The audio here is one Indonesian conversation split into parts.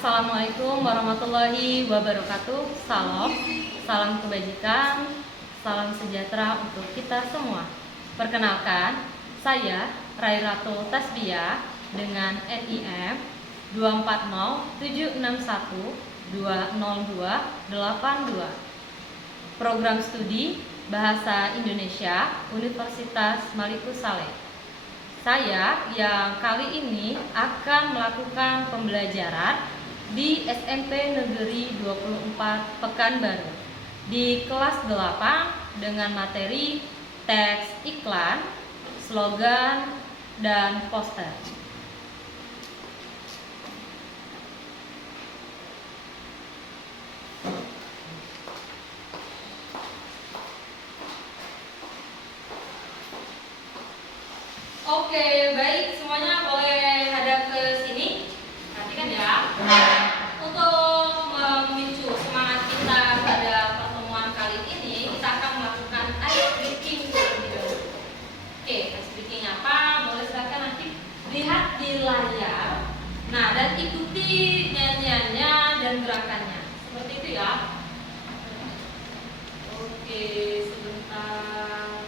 Assalamualaikum warahmatullahi wabarakatuh. Salam kebajikan, salam sejahtera untuk kita semua. Perkenalkan, saya Rairatul Tasbiyah dengan NIM 240761202282. Program Studi Bahasa Indonesia Universitas Malikus Saleh. Saya yang kali ini akan melakukan pembelajaran di SMP Negeri 24 Pekanbaru di kelas 8 dengan materi teks iklan, slogan, dan poster. Oke, baik, semuanya boleh hadap ke sini. Perhatikan ya. Untuk memicu semangat kita pada pertemuan kali ini, kita akan melakukan ice breaking terlebih dahulu. Oke, ice breaking apa? Boleh silakan nanti lihat di layar. Nah, dan ikuti nyanyiannya dan gerakannya. Seperti itu ya. Oke, sebentar.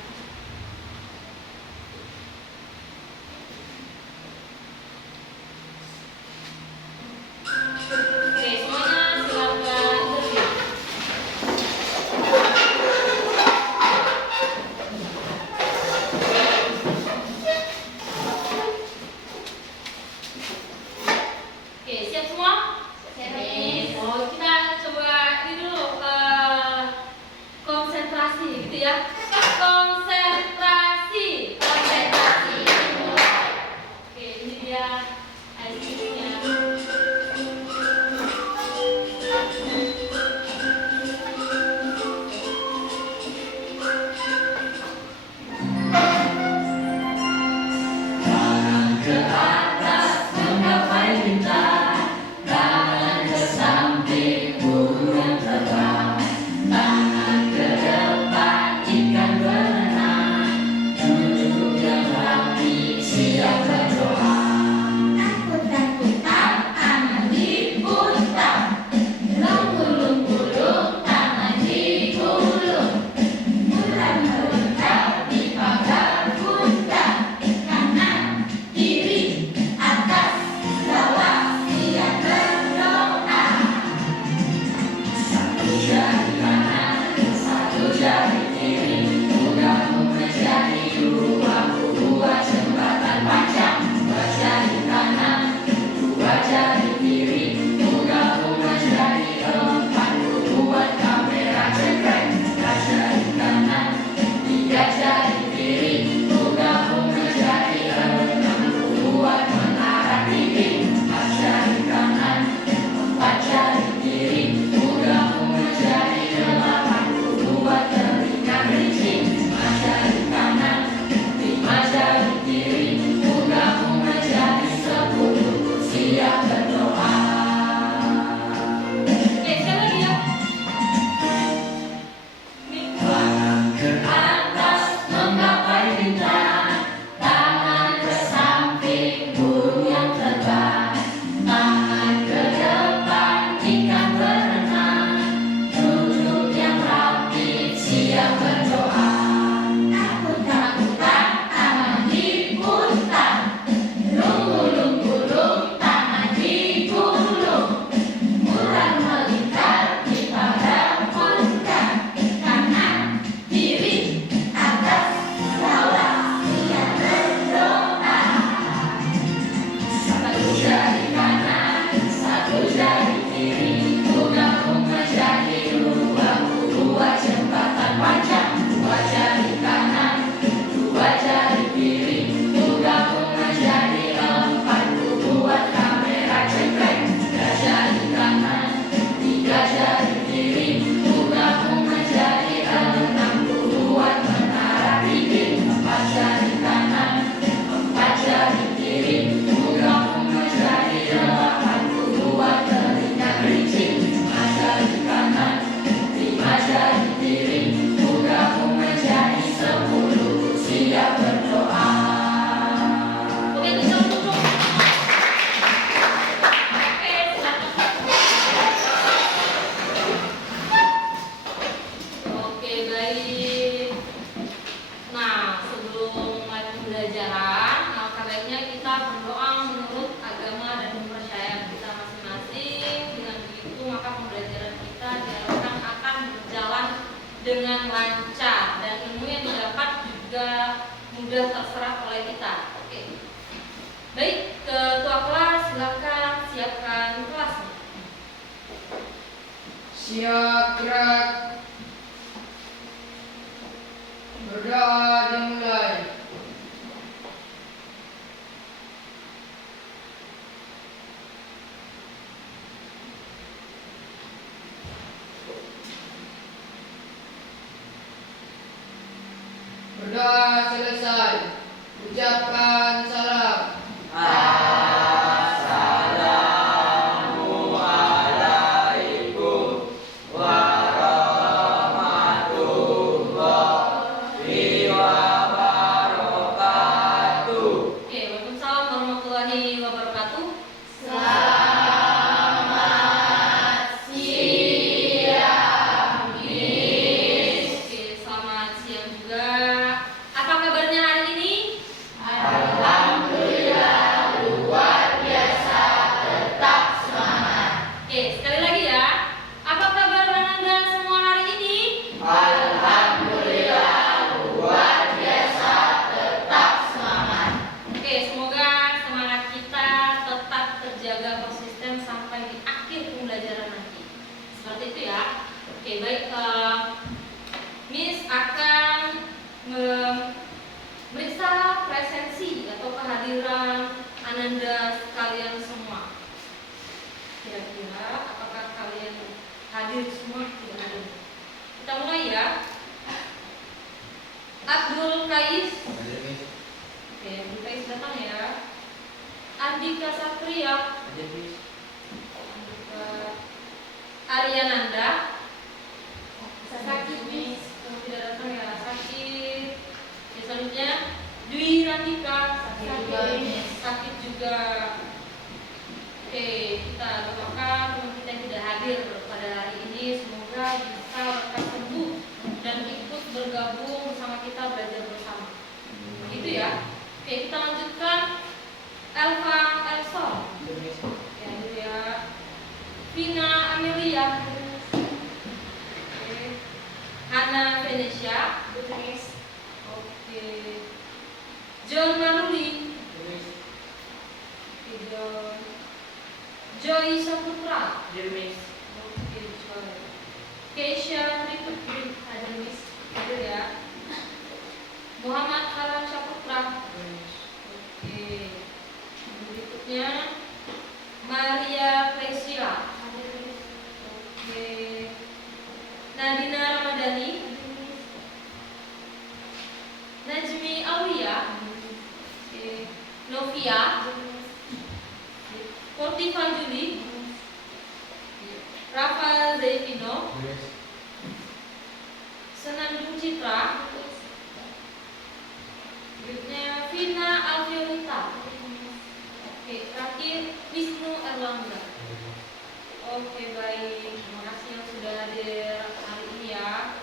lancar dan ilmu yang didapat juga mudah terserap oleh kita. Oke. Baik, ketua kelas silakan siapkan kelasnya. Siap gerak. Berdoa dimulai. Berdoa selesai. Ucapkan salam. Assalamualaikum warahmatullahi wabarakatuh. Oke, waalaikumsalam warahmatullahi wabarakatuh. Selamat siang, Miss. Oke, selamat siang juga. Apa kabarnya hari ini? Alhamdulillah luar biasa, tetap semangat. Oke, sekali lagi ya. Apa kabar Anda semua hari ini? Alhamdulillah luar biasa, tetap semangat. Oke, semoga semangat kita tetap terjaga konsisten sampai di akhir pembelajaran nanti. Seperti itu ya. Oke, baik. Miss akan memeriksa presensi atau kehadiran Ananda sekalian semua. Kira-kira apakah kalian hadir semua? Tidak hadir. Kita mulai ya. Abdul Kais. Oke, Abdul Kais datang ya. Andika Satria. Andika Aryananda. Sakit Miss. Tidak datang ya. Sakit. Oke, selanjutnya Dwi Randika. Sakit juga. Oke, kita doakan teman kita yang tidak hadir pada hari ini semoga bisa lekas sembuh dan ikut bergabung bersama kita belajar bersama. Begitu ya. Oke, kita lanjutkan. Elva Elson. Ya, itu ya. Vina Amelia. Oke. Hana Venesia. Oke. John Maruli. Oke, John. Joy Saputra. Oke, Joy. Keisha Triputri. Ada Miss. Ada ya. Muhammad Haram Saputra. Oke. Berikutnya Maria Presia. Oke. Nadina Ramadhani. Najmi Aulia. Oke. Novia. Portiva Juli. Rafael Devino. Senandung Citra. Berikutnya Vina Alfianita. Oke, terakhir Wisnu Erlangga. Oke, baik. Terima kasih yang sudah hadir hari ini ya.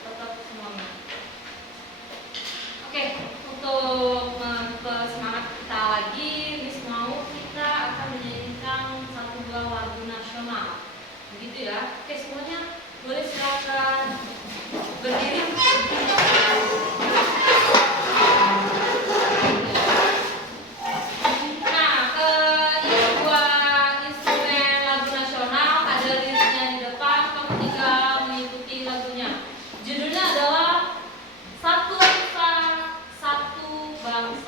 Tetap semangat. Oke, untuk semangat kita lagi, Miss mau kita akan menyanyikan satu buah lagu nasional. Begitu ya. Oke, semuanya boleh silakan berdiri. Nah, ini buah instrumen lagu nasional, ada liriknya di depan, kamu tinggal mengikuti lagunya. Judulnya adalah Satu Nusa, Satu Bangsa.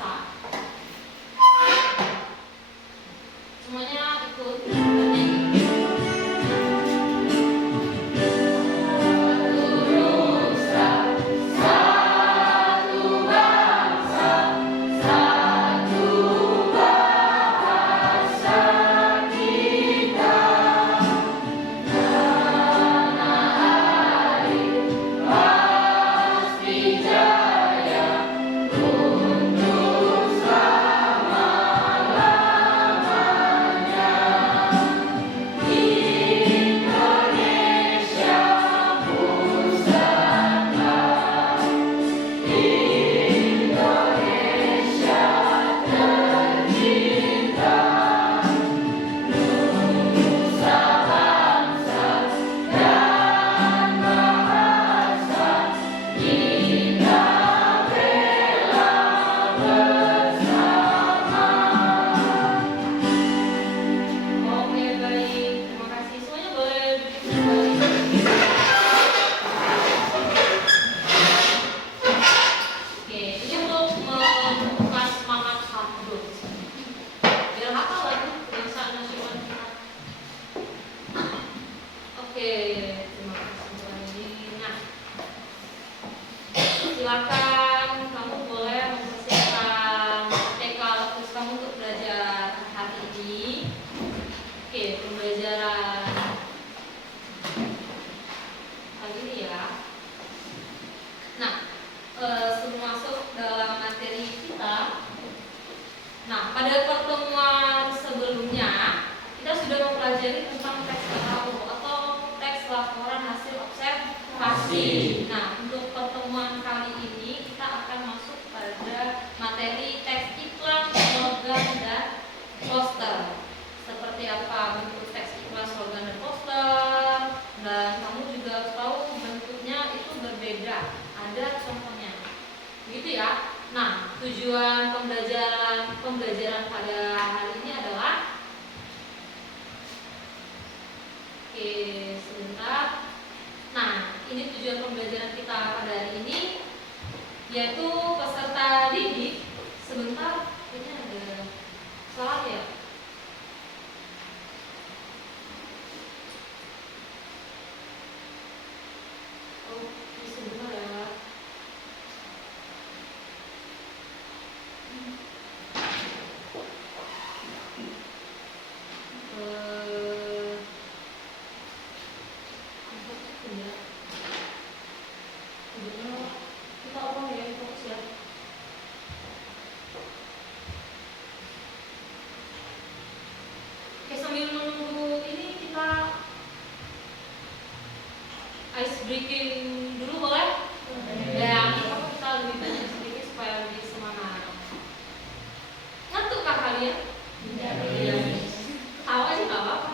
mempelajari tentang teks TAU atau teks laporan hasil observasi. Nah, untuk pertemuan kali ini kita akan masuk pada materi teks iklan, slogan, dan poster. Seperti apa bentuk teks iklan, slogan, dan poster. Dan kamu juga harus tahu bentuknya itu berbeda. Ada contohnya. Begitu ya. Nah, tujuan pembelajaran pada hari ini adalah sebentar. Nah, ini tujuan pembelajaran kita pada hari ini, yaitu peserta didik. Sebentar, ini ada salah ya. Oh, ini sebentar ya. Oke, sambil menunggu ini kita ice breaking dulu boleh? Ya, kita lebih banyak sedikit supaya lebih semangat. Ngantuk kah kalian? Iya. Tahu aja nggak apa-apa.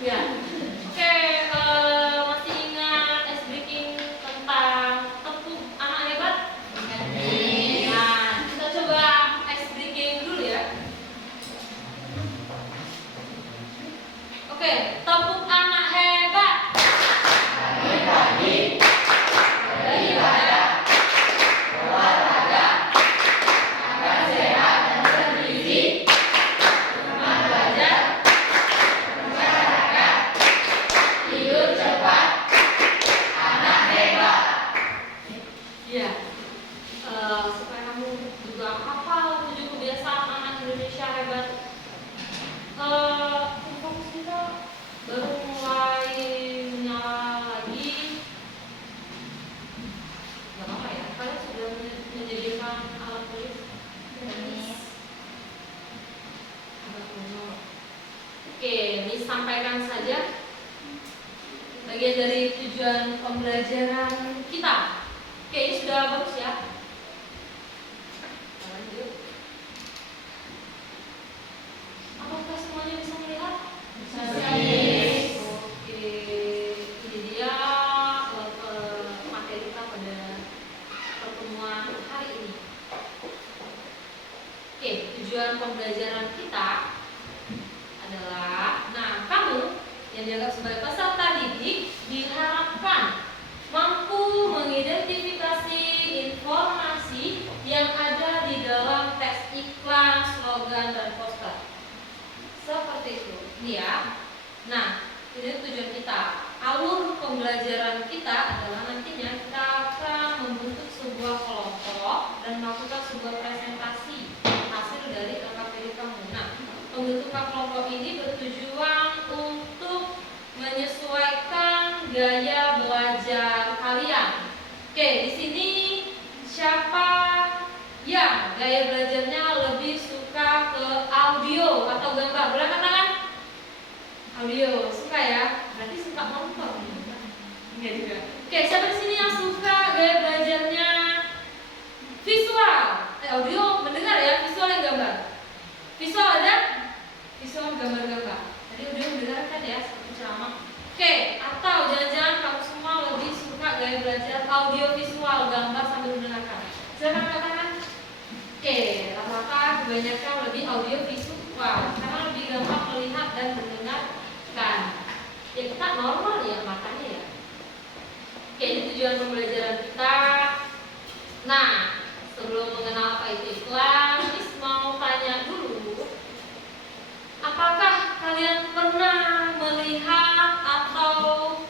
Ya. Oke, masih ingat ice breaking tentang tepuk anak hebat? Nah, kita coba ice breaking dulu ya. Oke, tepuk anak hebat. Pagi-pagi beribadah, olahraga, makan sehat dan bergizi, teman belajar, masyarakat, tidur cepat, anak hebat. Iya. Supaya kamu juga hafal 7 kebiasaan anak Indonesia hebat. Fokus kita baru mulai menyala lagi. Gak apa ya, kalian sudah menyediakan alat tulis? Oke, Miss sampaikan saja bagian dari tujuan pembelajaran kita. Oke, ini sudah bagus ya. Lanjut. Apakah semuanya bisa melihat? Bisa. Oke, ini dia materi kita pada pertemuan hari ini. Oke, tujuan pembelajaran kita adalah, nah, kamu yang dianggap sebagai peserta didik diharapkan mampu mengidentifikasi informasi yang ada di dalam teks iklan, slogan, dan poster. Seperti itu, ini ya. Nah, ini tujuan kita. Alur pembelajaran kita adalah nantinya kita akan membentuk sebuah kelompok dan melakukan sebuah presentasi hasil dari LKPD kamu. Nah, pembentukan kelompok ini bertujuan untuk menyesuaikan gaya belajar kalian. Oke, di sini siapa yang gaya belajarnya lebih suka ke audio atau gambar? Boleh katakan? Audio, suka ya? Berarti suka nonton. Enggak juga. Oke, siapa di sini yang suka gaya belajarnya visual? Audio mendengar ya, visual yang gambar. Visual ada? Visual gambar-gambar. Tadi audio mendengarkan ya, seperti ceramah. Oke, atau jangan-jangan kamu semua lebih suka gaya belajar audio visual, gambar sambil mendengarkan. Silakan katakan. Oke, rata-rata kebanyakan lebih audio visual karena lebih gampang melihat dan mendengarkan. Ya kita normal ya matanya ya. Oke, ini tujuan pembelajaran kita. Nah, sebelum mengenal apa itu iklan, Miss mau tanya dulu, apakah kalian pernah melihat atau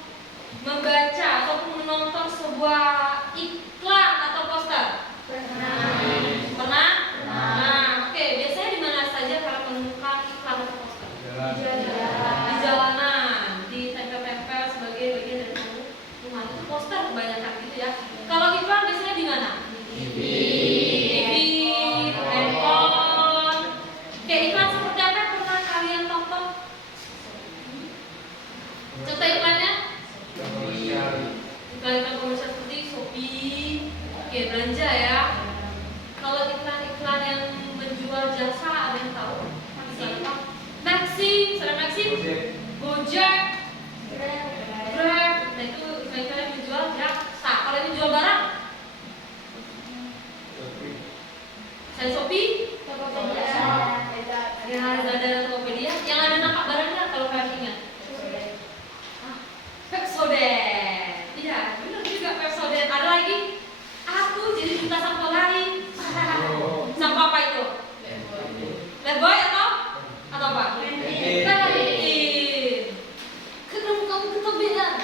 membaca ataupun menonton sebuah iklan atau poster? Pernah? Nah, oke. Biasanya di mana saja kalian menemukan iklan atau poster? Di jalanan, di tempel-tempel sebagai bagian dari rumah. Itu poster kebanyakan gitu ya. Kalau iklan biasanya di mana? TV, handphone. Oke, iklan seperti apa yang pernah kalian tonton? taksi, misalnya taksi, Gojek, Grab, nah itu istilahnya menjual jasa. Kalau yang menjual barang, saya Shopee, ya ada Tokopedia, yang ada nampak barangnya kalau kalian ingat. Pepsodent, iya benar juga Pepsodent. Ada lagi, aku jadi duta sampah lain. Sampah apa itu? Leboy atau apa? Lain. Kenapa kamu ketombean?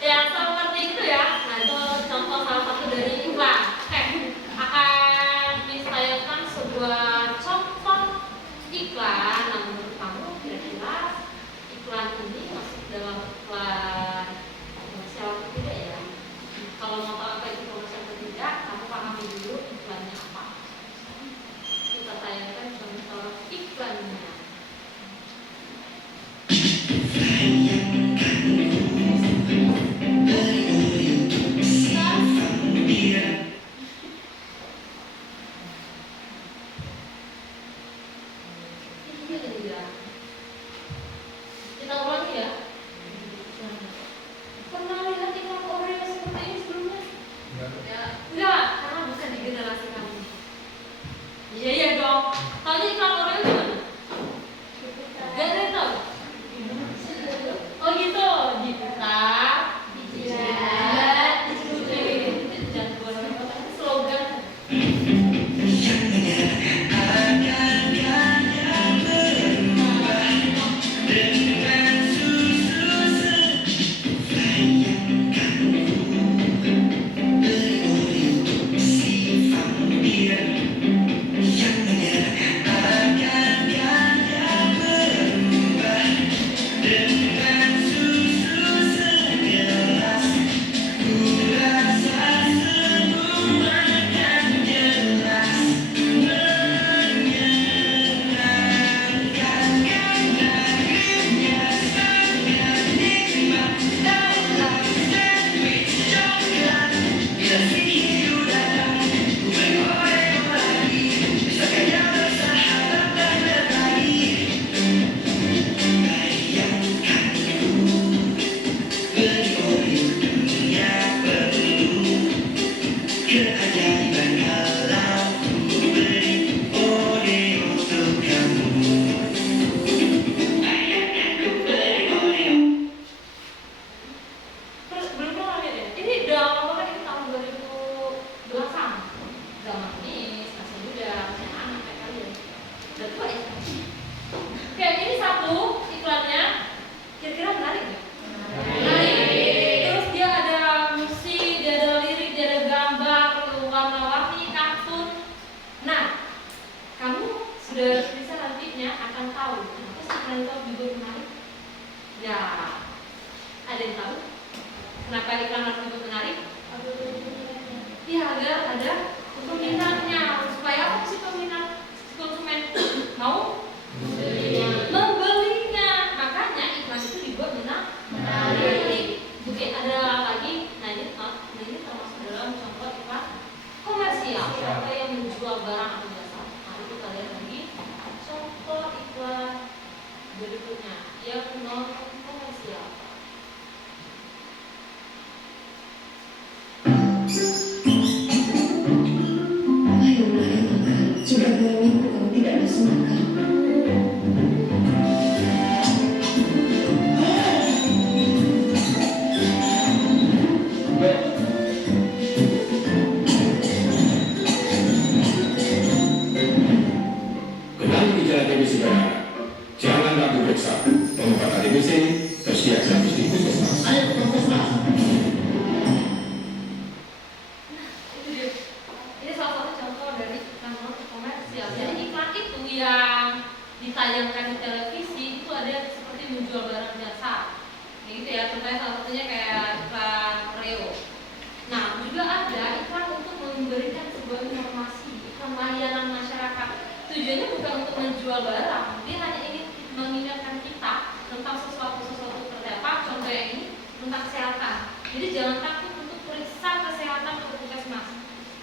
Ya seperti itu ya. Nah itu contoh salah satu dari iklan. Akan ditayangkan sebuah contoh iklan. Nah menurut kamu kira-kira iklan ini masuk dalam iklan komersial atau tidak ya? Kalau mau tahu apa itu komersial atau tidak, kamu pahami dulu iklannya apa. Kita tayangkan contoh iklannya. Kita ulangi ya. Pernah lihat iklan Oreo seperti ini sebelumnya? Enggak, karena bukan di generasi kami. Iya dong. Taunya iklan Oreo gimana? Gak ada yang tahu? Oh gitu, dibuka, dijilat, dicuci. Jangan buat slogan.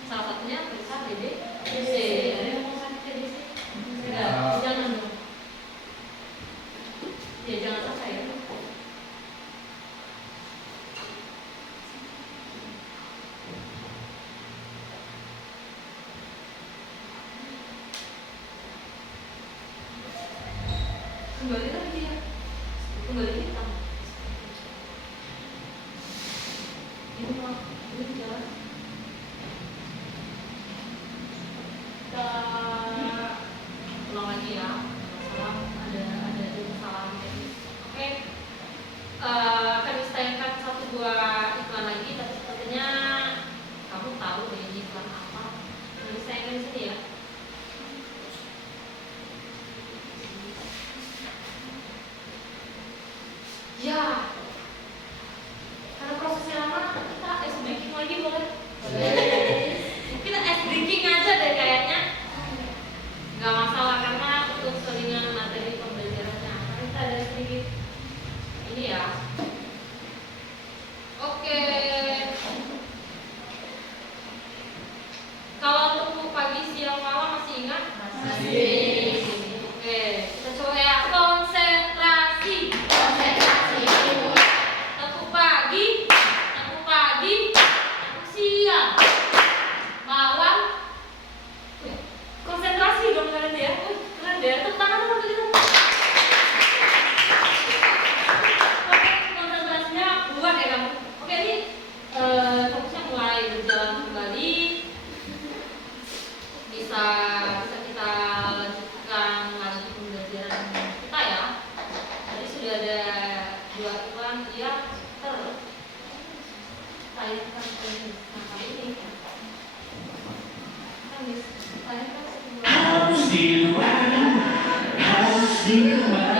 Salah satunya periksa DBC. Ada yang mau sakit DBC? Enggak. kembali lagi dia, kembali hitam. Ini mah, ini jalan. Kita ulang lagi ya. Salam, ada kesalahan teknis. Oke. Kami tayangkan satu dua iklan lagi, tapi sepertinya kamu tahu deh ini iklan apa. Kami tayangkan di sini ya. Ya, karena prosesnya lama, kita ice breaking lagi boleh? Kita ice breaking aja deh kayaknya. Gak masalah karena untuk selingan materi pembelajarannya kita ada sedikit ini ya. Oke. Kalau untuk pagi, siang, malam masih ingat? Masih. Oke, kita coba ya. Konsentrasi. Untuk pagi, untuk siang, malam. Konsentrasi dong kalian ya. Keren deh. Tepuk tangan dulu gitu. Oke, konsentrasinya buat ya kamu. Oke, ini fokusnya mulai berjalan kembali. Bisa kita lanjutkan lagi pembelajaran kita ya. Tadi sudah ada 2 iklan yang tayangkan kali ini. Kan tayangkan Harus diluar, harus diluar,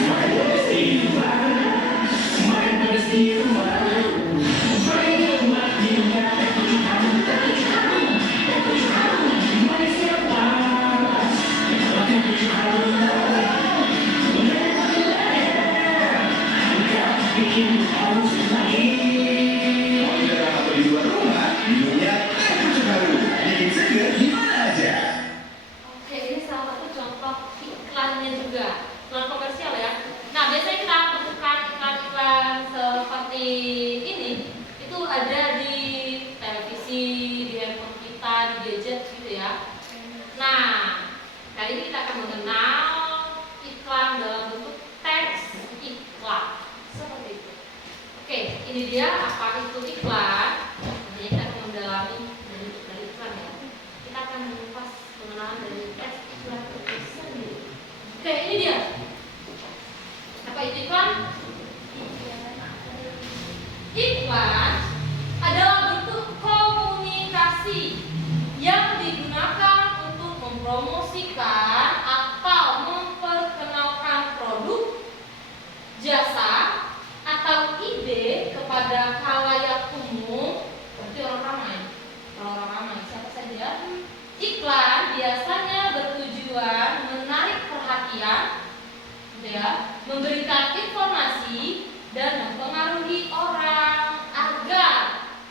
main pedas di luar, main pedas di luar, main lemak di luar, tertuju harum, main siapa, tertuju harum, enggak bikin harus lagi. Mau jalan apa di luar rumah? Minumnya tertuju harum, bikin seger di mana aja. Oke, ini salah satu contoh iklannya juga, iklan komersial ya. Nah, biasanya kita temukan iklan-iklan seperti ini itu ada di televisi, di handphone kita, di gadget gitu ya. Nah, kali ini kita akan mengenal iklan dalam bentuk teks iklan seperti itu. Oke, ini dia apa itu iklan. Nanti kita akan mendalami dari iklan ya. Kita akan mengupas pengenalan dari teks iklan itu sendiri. Oke, ini dia. Apa itu iklan? Iklan adalah bentuk komunikasi yang digunakan untuk mempromosikan atau memperkenalkan produk, jasa, atau ide kepada khalayak umum. Berarti orang ramai. Kalau orang ramai, siapa saja? Iklan biasanya bertujuan menarik perhatian, gitu ya, memberikan informasi dan mempengaruhi orang agar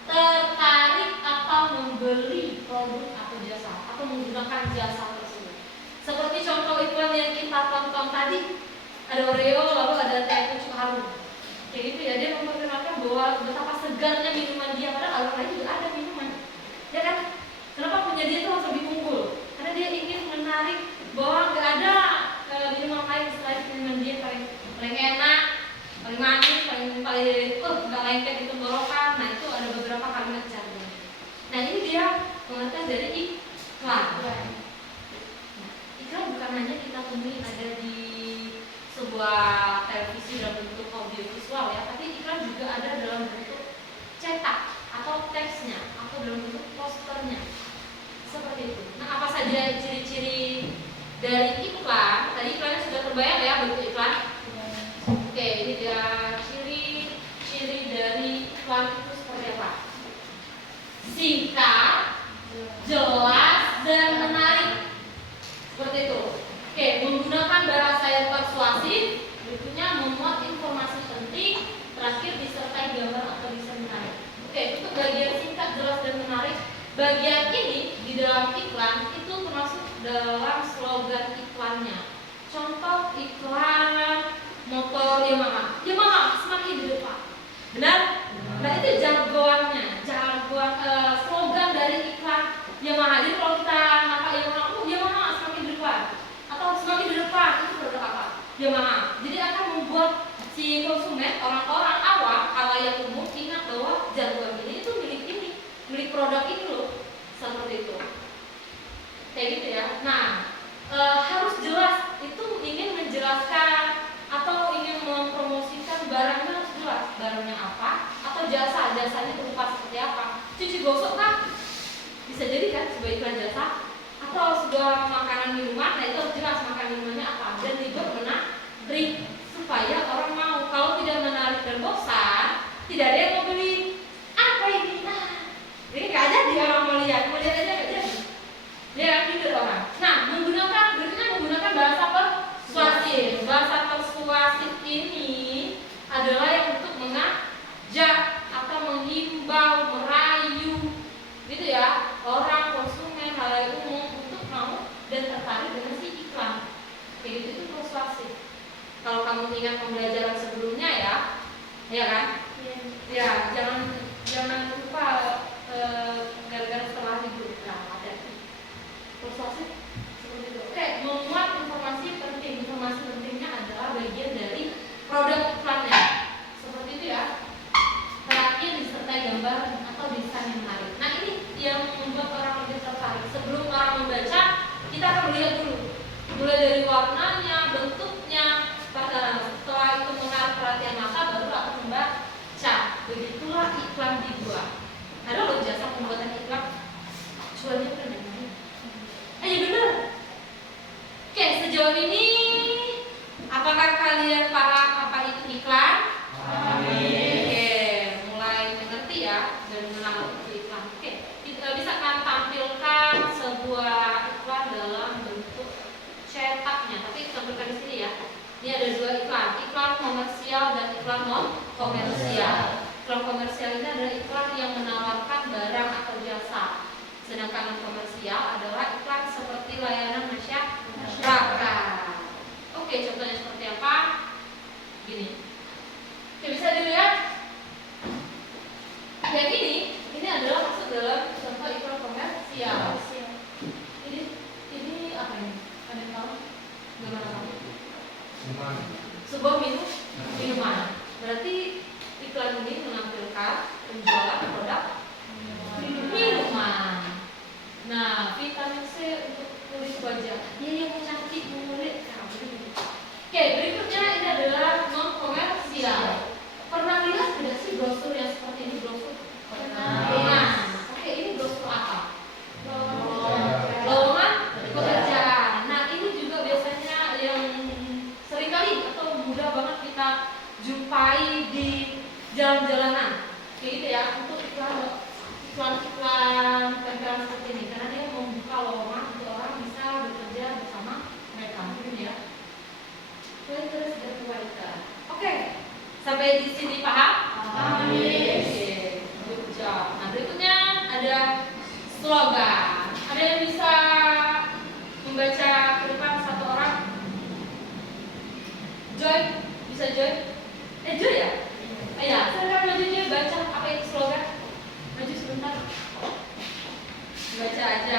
tertarik atau membeli produk atau jasa atau menggunakan jasa tersebut. Seperti contoh iklan yang kita tonton tadi, ada Oreo lalu ada teh pucuk harum. Kayak gitu ya, dia memperkenalkan bahwa betapa segarnya minuman dia, padahal orang lain juga ada minuman. Ya kan? Kenapa punya dia itu harus lebih unggul? Karena dia ingin menarik bahwa nggak ada minuman lain selain minuman dia paling enak, paling manis, paling nggak lengket di tenggorokan. Nah, itu ada beberapa kalimat caranya. Nah, ini dia pengertian dari iklan. Nah, iklan bukan hanya kita temui ada di sebuah televisi dalam bentuk audio visual ya, tapi iklan juga ada dalam bentuk cetak atau teksnya atau dalam bentuk posternya seperti itu. Nah, apa saja ciri-ciri dari iklan? Tadi iklannya sudah terbayang ya bentuk iklan. Oke, ini dia ciri-ciri dari iklan itu seperti apa? Singkat, jelas, dan menarik. Seperti itu. Oke, menggunakan bahasa yang persuasif, berikutnya memuat informasi penting, terakhir disertai gambar atau desain menarik. Oke, untuk bagian singkat, jelas, dan menarik, bagian ini di dalam iklan itu termasuk dalam slogan iklannya. Contoh iklan motor Yamaha, semakin di depan. Benar? Nah, itu jargonnya, slogan dari iklan Yamaha. Jadi kalau kita nampak Yamaha semakin di depan, atau semakin di depan, itu produk apa? kayak gitu ya. Nah, harus jelas, itu ingin menjelaskan atau ingin mempromosikan barangnya harus jelas, barangnya apa atau jasanya berupa seperti apa. Cuci gosok kan bisa jadi kan sebuah iklan jasa, atau sebuah makanan minuman, nah itu harus jelas makanan minumannya apa dan juga menarik supaya orang mau. Kalau tidak menarik dan bosan, tidak ada yang mau beli. Apa ini? Nah, ini nggak jadi orang mau lihat aja nggak jadi. Lihat gitu orang. Nah, menggunakan bahasa persuasif. Bahasa persuasif ini adalah yang untuk mengajak atau menghimbau, merayu, gitu ya, orang konsumen halayak umum untuk mau dan tertarik dengan si iklan. Kayak gitu itu persuasif. Kalau kamu ingat pembelajaran sebelumnya ya kan? Ya, jangan lupa gara-gara setelah itu. Nah, ada persuasif seperti itu. Oke, memuat informasi penting. Informasi pentingnya adalah bagian dari produk iklannya. Seperti itu ya. Terakhir disertai gambar atau desain yang menarik. Nah, ini yang membuat orang lebih tertarik. Sebelum orang membaca, kita akan melihat dulu. Mulai dari warnanya, bentuknya. Setelah itu menarik perhatian mata, baru akan membaca. Begitulah iklan dibuat. Ada loh jasa pembuatan iklan. Jualnya kan yang lain. Iya benar. Oke, sejauh ini apakah kalian paham apa itu iklan? Oke, mulai mengerti ya dan mengenal itu iklan. Oke, kita bisa kan tampilkan sebuah iklan dalam bentuk cetaknya, tapi tampilkan di sini ya. Ini ada dua iklan komersial dan iklan non komersial. Iklan komersial ini adalah iklan yang menawarkan barang atau jasa. Sedangkan non komersial adalah iklan seperti layanan masyarakat. Oke, contohnya seperti apa? Gini. Oke, bisa dilihat. Yang ini adalah masuk dalam contoh iklan komersial. Ini apa ini? Ada yang tahu? Gimana tahu? Sebuah minuman. Berarti iklan ini menampilkan penjualan produk minuman. Nah, vitamin C untuk kulit wajah. Dia yang cantik kulit. Oke, berikutnya ini adalah non komersial. Pernah lihat tidak sih brosur yang seperti ini, brosur? Pernah. Oke, ini brosur apa? Lowongan pekerjaan. Nah, ini juga biasanya yang seringkali atau mudah banget kita jumpai di jalan-jalanan. Kayak gitu ya, untuk iklan tempelan seperti ini, karena dia membuka lowongan untuk orang bisa bekerja bersama mereka, mungkin ya. Terus wanita. Oke, sampai di sini paham? Amin. Good job. Nah, berikutnya ada slogan. Ada yang bisa membaca ke depan satu orang? Joy, bisa Joy? Joy ya? Ya, silakan maju Joy, baca apa itu slogan. Maju sebentar. Baca aja.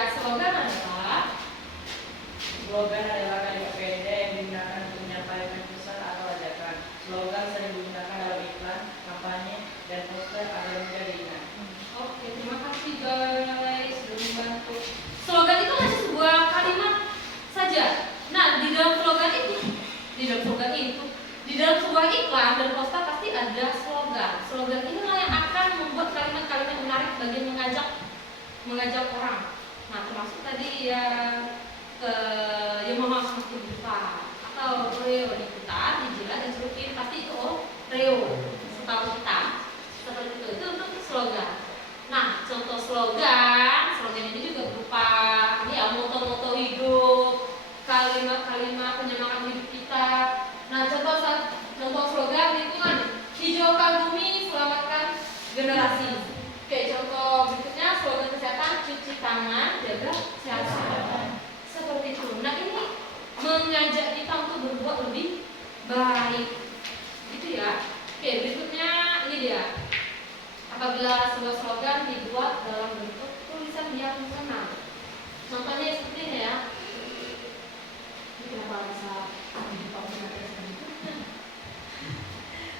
Slogan adalah kalimat pendek yang digunakan untuk menyampaikan pesan atau ajakan. Slogan sering digunakan dalam iklan, kampanye, dan poster agar mudah diingat. Oke, terima kasih guys sudah membantu. Slogan itu hanya sebuah kalimat saja. Nah, di dalam sebuah iklan dan poster pasti ada slogan. Slogan inilah yang akan membuat kalimat-kalimat menarik bagi mengajak orang. Nah, termasuk tadi yang Yamaha semakin besar atau Oreo diputar, dijilat, dicelukin, pasti itu Oreo. Setahu kita seperti itu untuk slogan. Nah, contoh slogan ini juga berupa ini ya, moto-moto hidup, kalimat-kalimat penyemangat hidup kita. Nah, contoh slogan lingkungan, hijaukan bumi, selamatkan generasi. Oke, contoh berikutnya slogan kesehatan, cuci tangan, jaga kesehatan. Seperti itu. Nah, ini mengajak kita untuk berbuat lebih baik. Itu ya. Oke, berikutnya ini dia. Apabila sebuah slogan dibuat dalam bentuk tulisan yang senang. Contohnya seperti ini ya. Ini kenapa bisa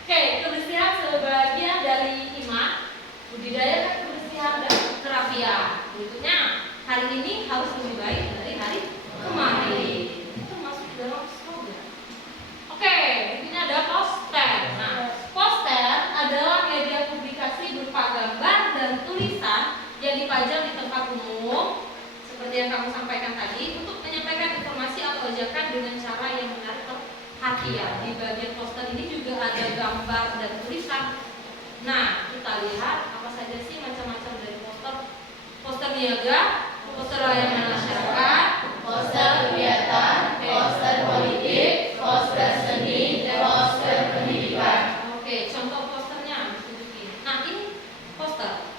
Oke, kebersihan sebagian dari iman, budidaya kebersihan dan kerapian. Berikutnya, hari ini harus lebih baik dari yang kamu sampaikan tadi untuk menyampaikan informasi atau ajakan dengan cara yang menarik perhatian. Di bagian poster ini juga ada gambar dan tulisan. Nah, kita lihat apa saja sih macam-macam dari poster. Poster niaga, poster layanan masyarakat, poster kegiatan, poster politik, poster seni, dan poster pendidikan. Oke, contoh posternya tunjukin. Nah, ini poster,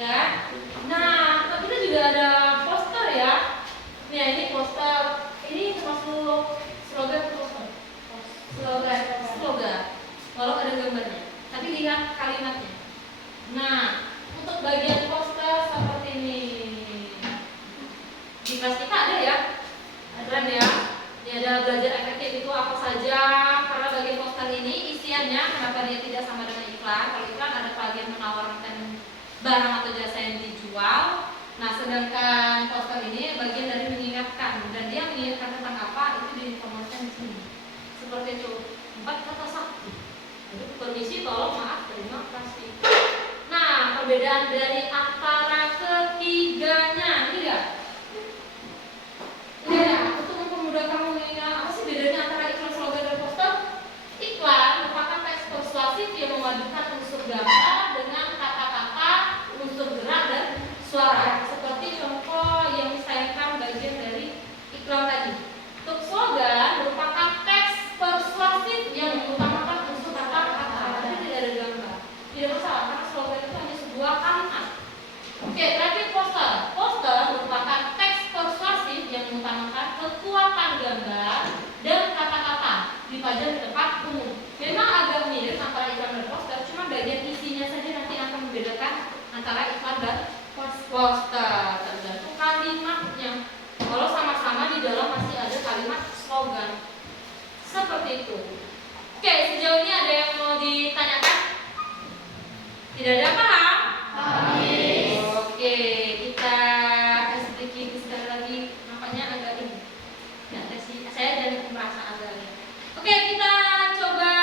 ya. Nah, kita juga ada poster ya. Nah, ini poster. Ini termasuk slogan poster. Slogan. Walau ada gambarnya. Tapi lihat kalimatnya. Nah, untuk bagian poster seperti ini. Di kelas kita ada ya? Keren ya? Ini ada belajar efektif itu apa saja. Karena bagian poster ini isiannya kenapa dia tidak sama dengan iklan. Kalau iklan ada bagian menawarkan barang atau jasa yang dijual. Nah, sedangkan poster ini bagian dari mengingatkan. Dan dia mengingatkan tentang apa itu diinformasikan di sini. Seperti itu 4 kata sakti. Permisi, tolong, maaf, terima kasih. Nah, perbedaan dari antara ketiganya ini enggak? Ya, untuk mempermudah kamu mengingat apa sih bedanya antara iklan, slogan, dan poster? Iklan merupakan teks persuasif yang memadukan unsur gambar dengan kata-kata, unsur gerak, dan suara. Seperti contoh yang disayangkan bagian dari iklan tadi. Untuk slogan merupakan teks persuasif yang mengutamakan unsur kata-kata, tapi tidak ada gambar. Tidak masalah karena slogan itu hanya sebuah kalimat. Oke, terakhir poster. Poster merupakan teks persuasif yang mengutamakan kekuatan gambar dan kata-kata dipajang di tempat umum. Memang agak mirip antara iklan dan poster, cuma bagian isinya saja nanti akan membedakan antara iklan dan poster, tergantung kalimatnya. Kalau sama-sama di dalam masih ada kalimat slogan. Seperti itu. Oke, sejauh ini ada yang mau ditanyakan? Tidak ada, paham? Oke, kita sedikit sekali lagi nampaknya agak ini. Ya, ada sih. Saya dan merasa agak ini. Oke, kita coba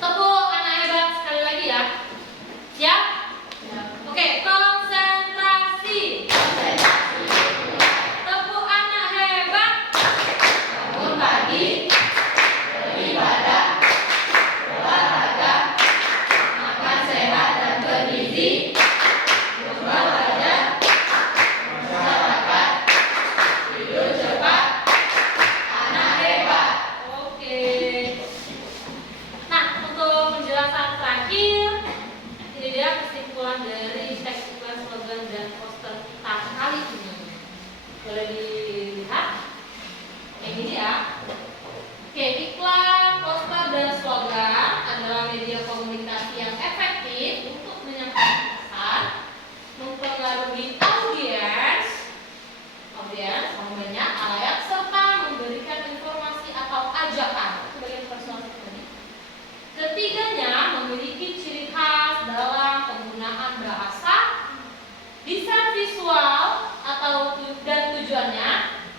tepuk anak hebat sekali lagi ya. Siap? Oke, konsentrasi. Tepuk anak hebat. Bangun pagi, beribadah, olahraga, makan sehat dan bergizi, berbelajar, masyarakat, tidur cepat, anak hebat. Oke. Nah, untuk penjelasan terakhir, ini dia kesimpulan dari teks iklan, slogan, dan poster kita kali ini. Boleh dilihat? Yang ini ya. Oke, iklan, poster, dan slogan adalah media komunikasi yang efektif untuk menyampaikan pesan, mempengaruhi audiens, orang banyak, halayak, serta memberikan informasi atau ajakan. Itu bagian persuasif tadi. Ketiganya memiliki ciri khas dalam penggunaan bahasa, desain visual dan tujuannya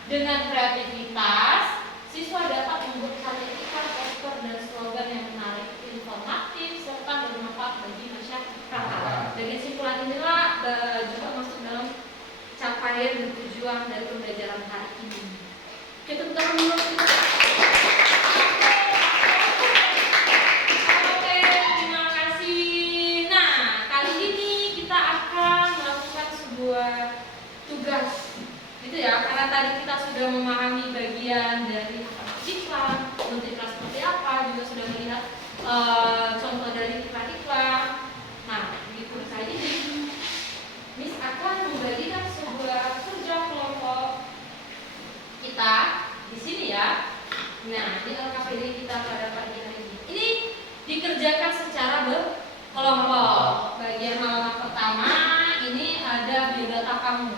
dengan kreativitas. Siswa dapat membuat karya iklan, poster, dan slogan yang menarik, informatif, serta bermanfaat bagi masyarakat. Dari kesimpulan inilah juga masuk dalam capaian dan tujuan dari pembelajaran hari ini. Kita tepuk dulu. Oke, terima kasih. Nah, kali ini kita akan melakukan sebuah tugas, gitu ya. Karena tadi kita sudah memahami bagian dari iklan, bentuk iklan seperti apa, juga sudah melihat contoh dari iklan-iklan. Nah, di kursus hari ini, Miss akan membagikan sebuah kerja kelompok kita di sini ya. Nah, di LKPD kita pada pagi hari ini. Ini dikerjakan secara berkelompok. Bagian halaman pertama ini ada biodata kamu.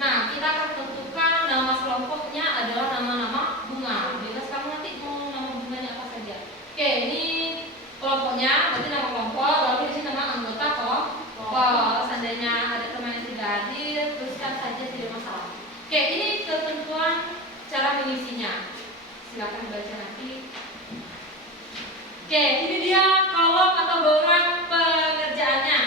Nah, kita akan tentukan nama kelompoknya adalah nama-nama bunga. Bebas kamu nanti mau nama bunganya apa saja. Oke, ini kelompoknya, berarti nama kelompok, lalu di sini nama anggota kelompok. Seandainya ada teman yang tidak hadir, teruskan saja, tidak masalah. Oke, ini ketentuan cara mengisinya. Silakan baca nanti. Oke, ini dia kolom atau bauran pengerjaannya.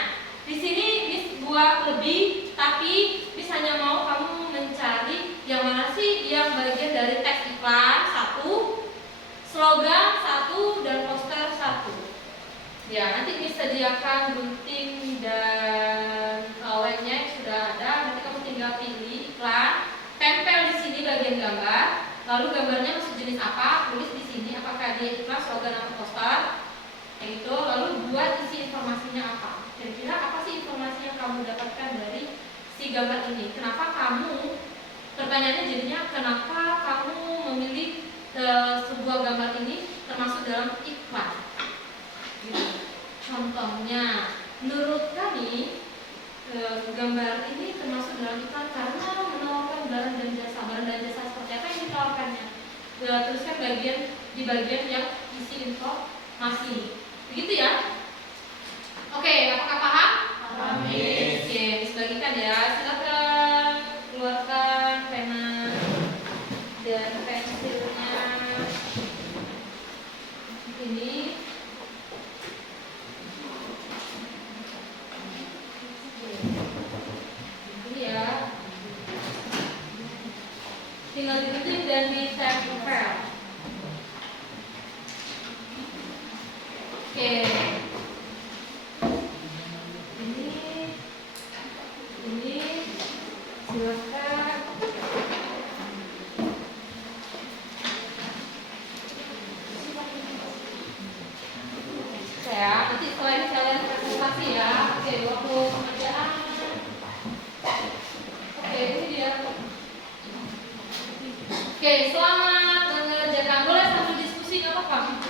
Di sini Miss buat lebih, tapi Miss hanya mau kamu slogan 1 dan poster 1. Ya, nanti bisa sediakan gunting dan kawennya yang sudah ada. Nanti kamu tinggal pilih iklan, tempel di sini bagian gambar. Lalu gambarnya masuk jenis apa? Tulis di sini apakah dia iklan, slogan atau poster. Kayak gitu. Lalu buat isi informasinya apa? Kira-kira apa sih informasi yang kamu dapatkan dari si gambar ini? Kenapa kamu? Pertanyaannya jadinya kenapa kamu memilih sebuah gambar ini termasuk dalam iklan? Contohnya, menurut kami gambar ini termasuk dalam iklan karena menawarkan barang dan jasa seperti apa yang ditawarkannya. Teruskan di bagian yang isi informasi. Begitu ya? Oke, apakah paham? Paham. Oke, dibagikan ya. Silakan keluarkan pena dan pensilnya. Ini. Ini ya. Tinggal digunting dan ditempel. Oke. Ini silakan. Saya nanti setelah ini kalian presentasi ya. Oke, waktu pengerjaan. Oke, ini dia. Oke, selamat mengerjakan. Boleh sambil diskusi nggak apa-apa.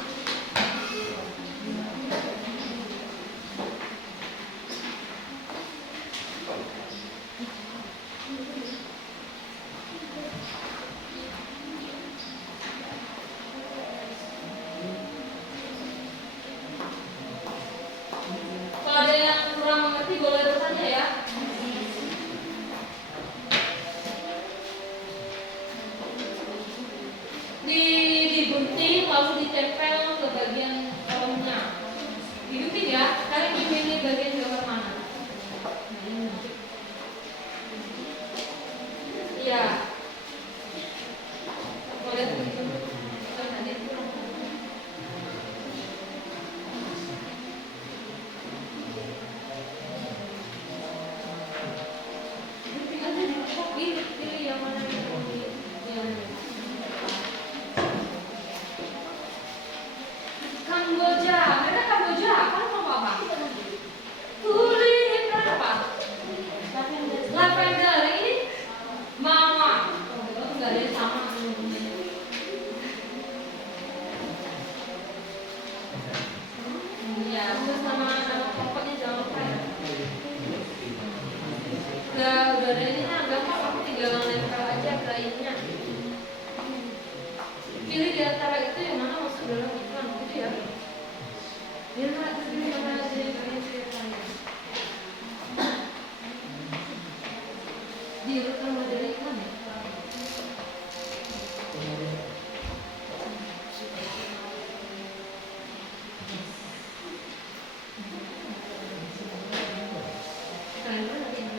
Kalau ada yang kurang mengerti boleh bertanya ya. Digunting lalu ditempel ke bagian kolomnya. Digunting ya. Kalian memilih bagian gambar mana? Nah, ini. Iya. Boleh digunting. Pilih yang mana yang Kamboja, mereka Kamboja, kan mau apa? Kulit apa? Lavender, ini mama. Oh, enggak ada yang sama. Iya, terus nama pokoknya jangan lupa ya. Udah ada ini gampang, aku tinggal nempel aja ke ininya. Pilih di antara itu yang mana masuk dalam iklan gitu ya. Biar nggak terjadi yang mana jadi kalian ceritanya. Diurutkan model iklan ya. Kalian mana nanti yang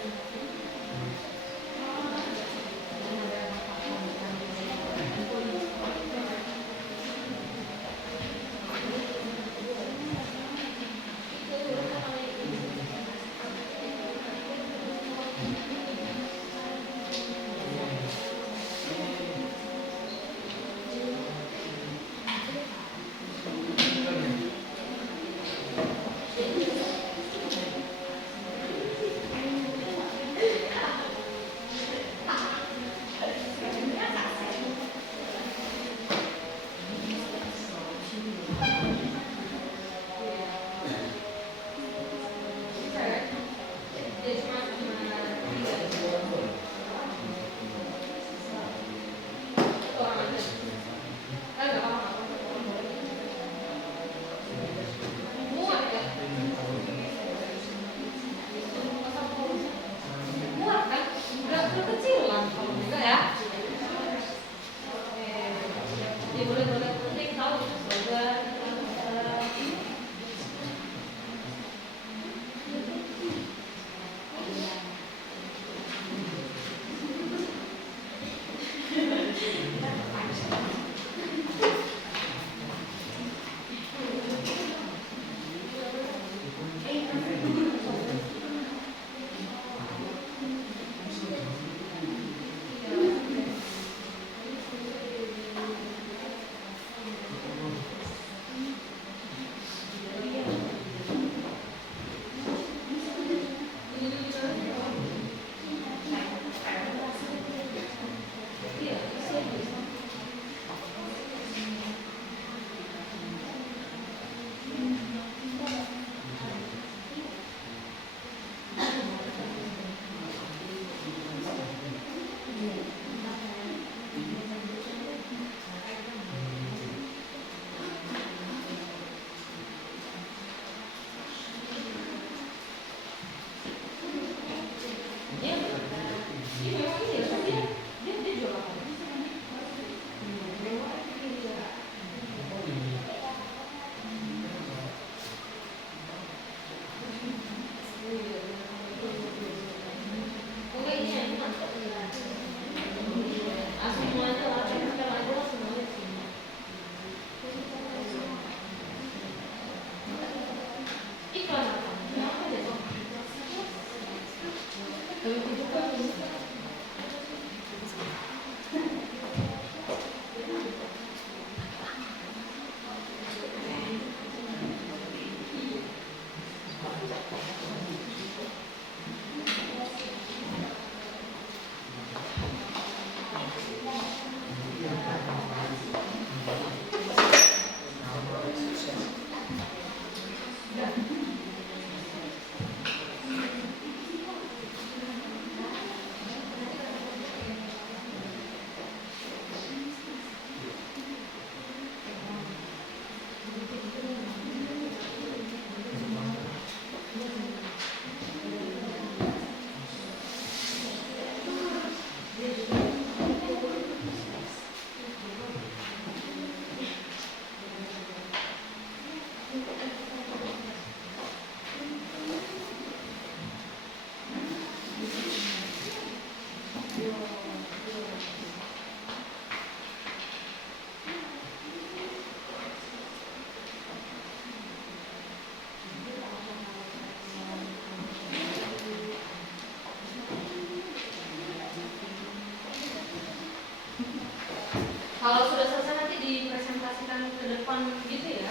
Kalau sudah selesai nanti dipresentasikan ke depan gitu ya.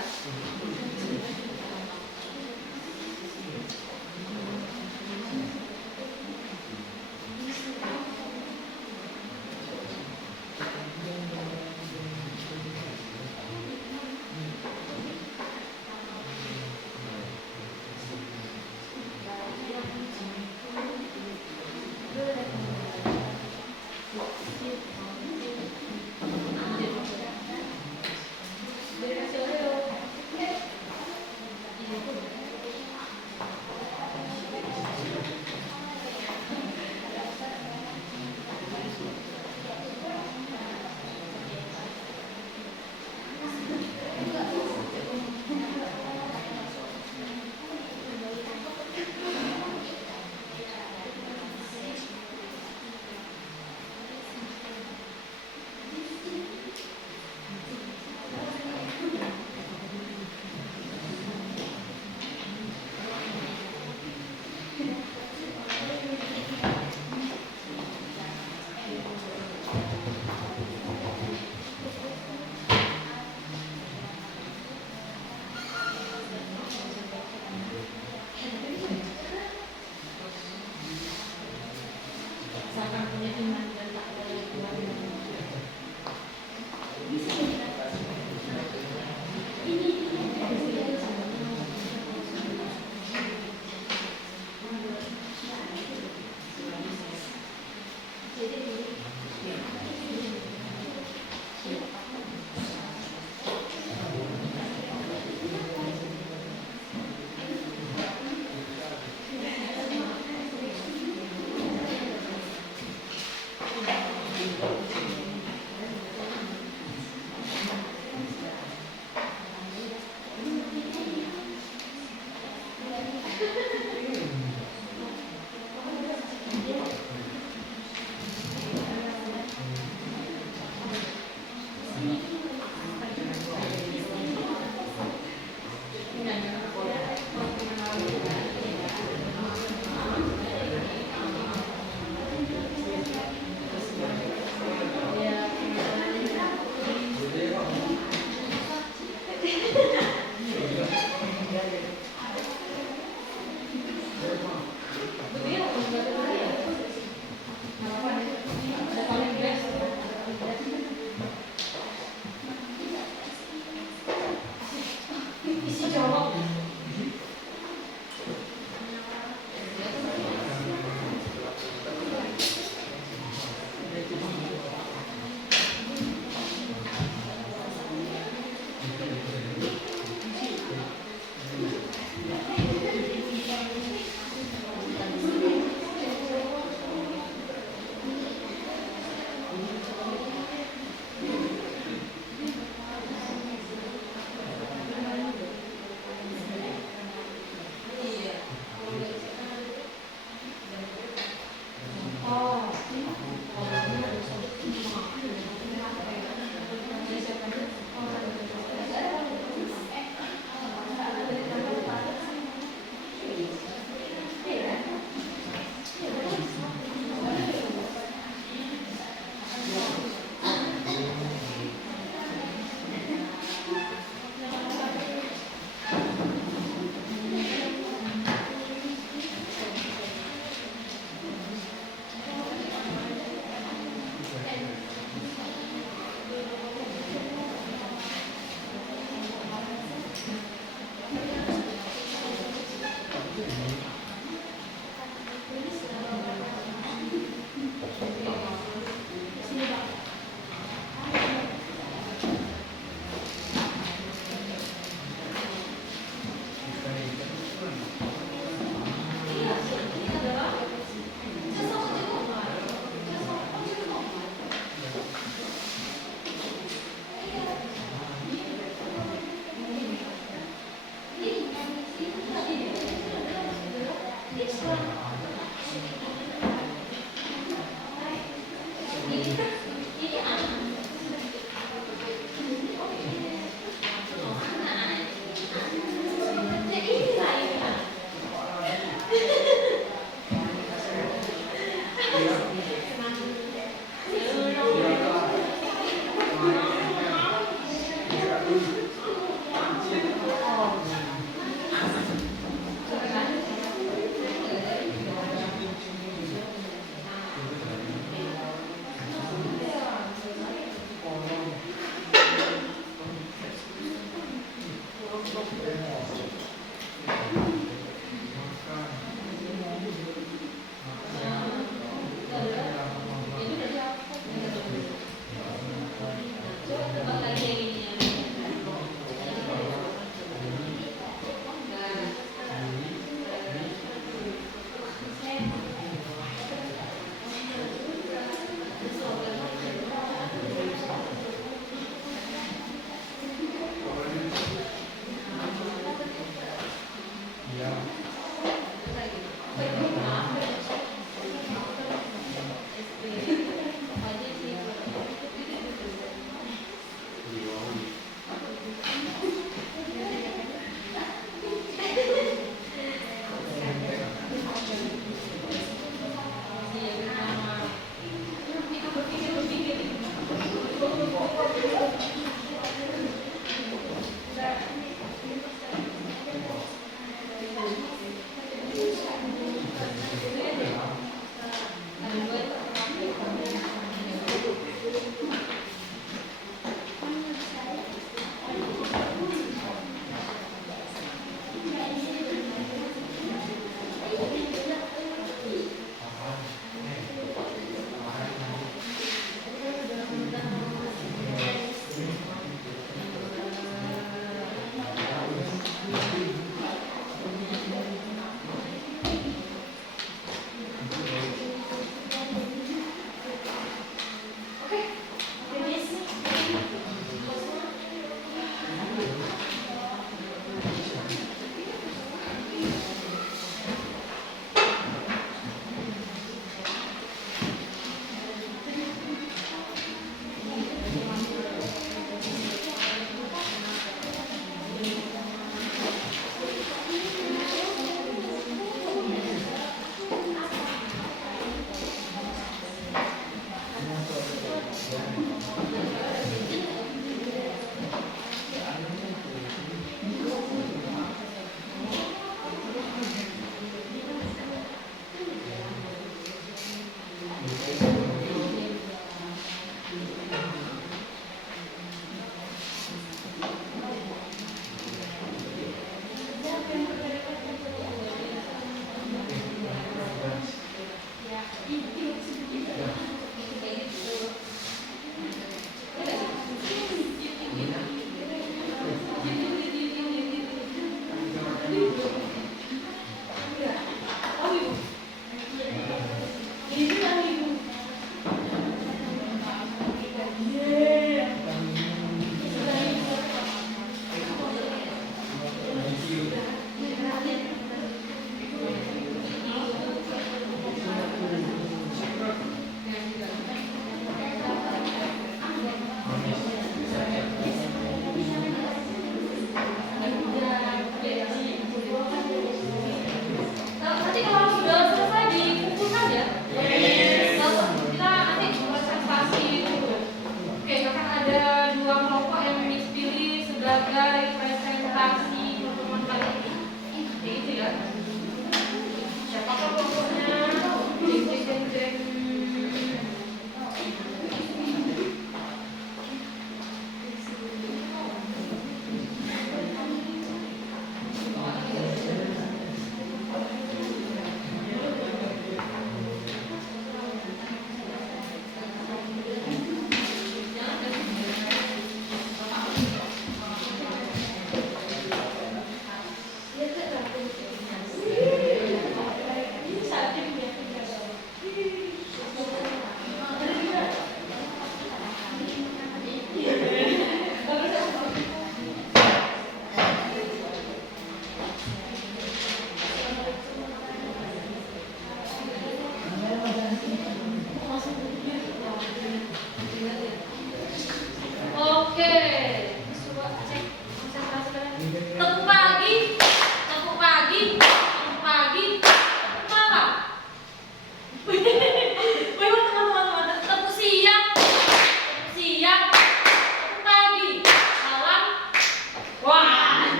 Dari hasil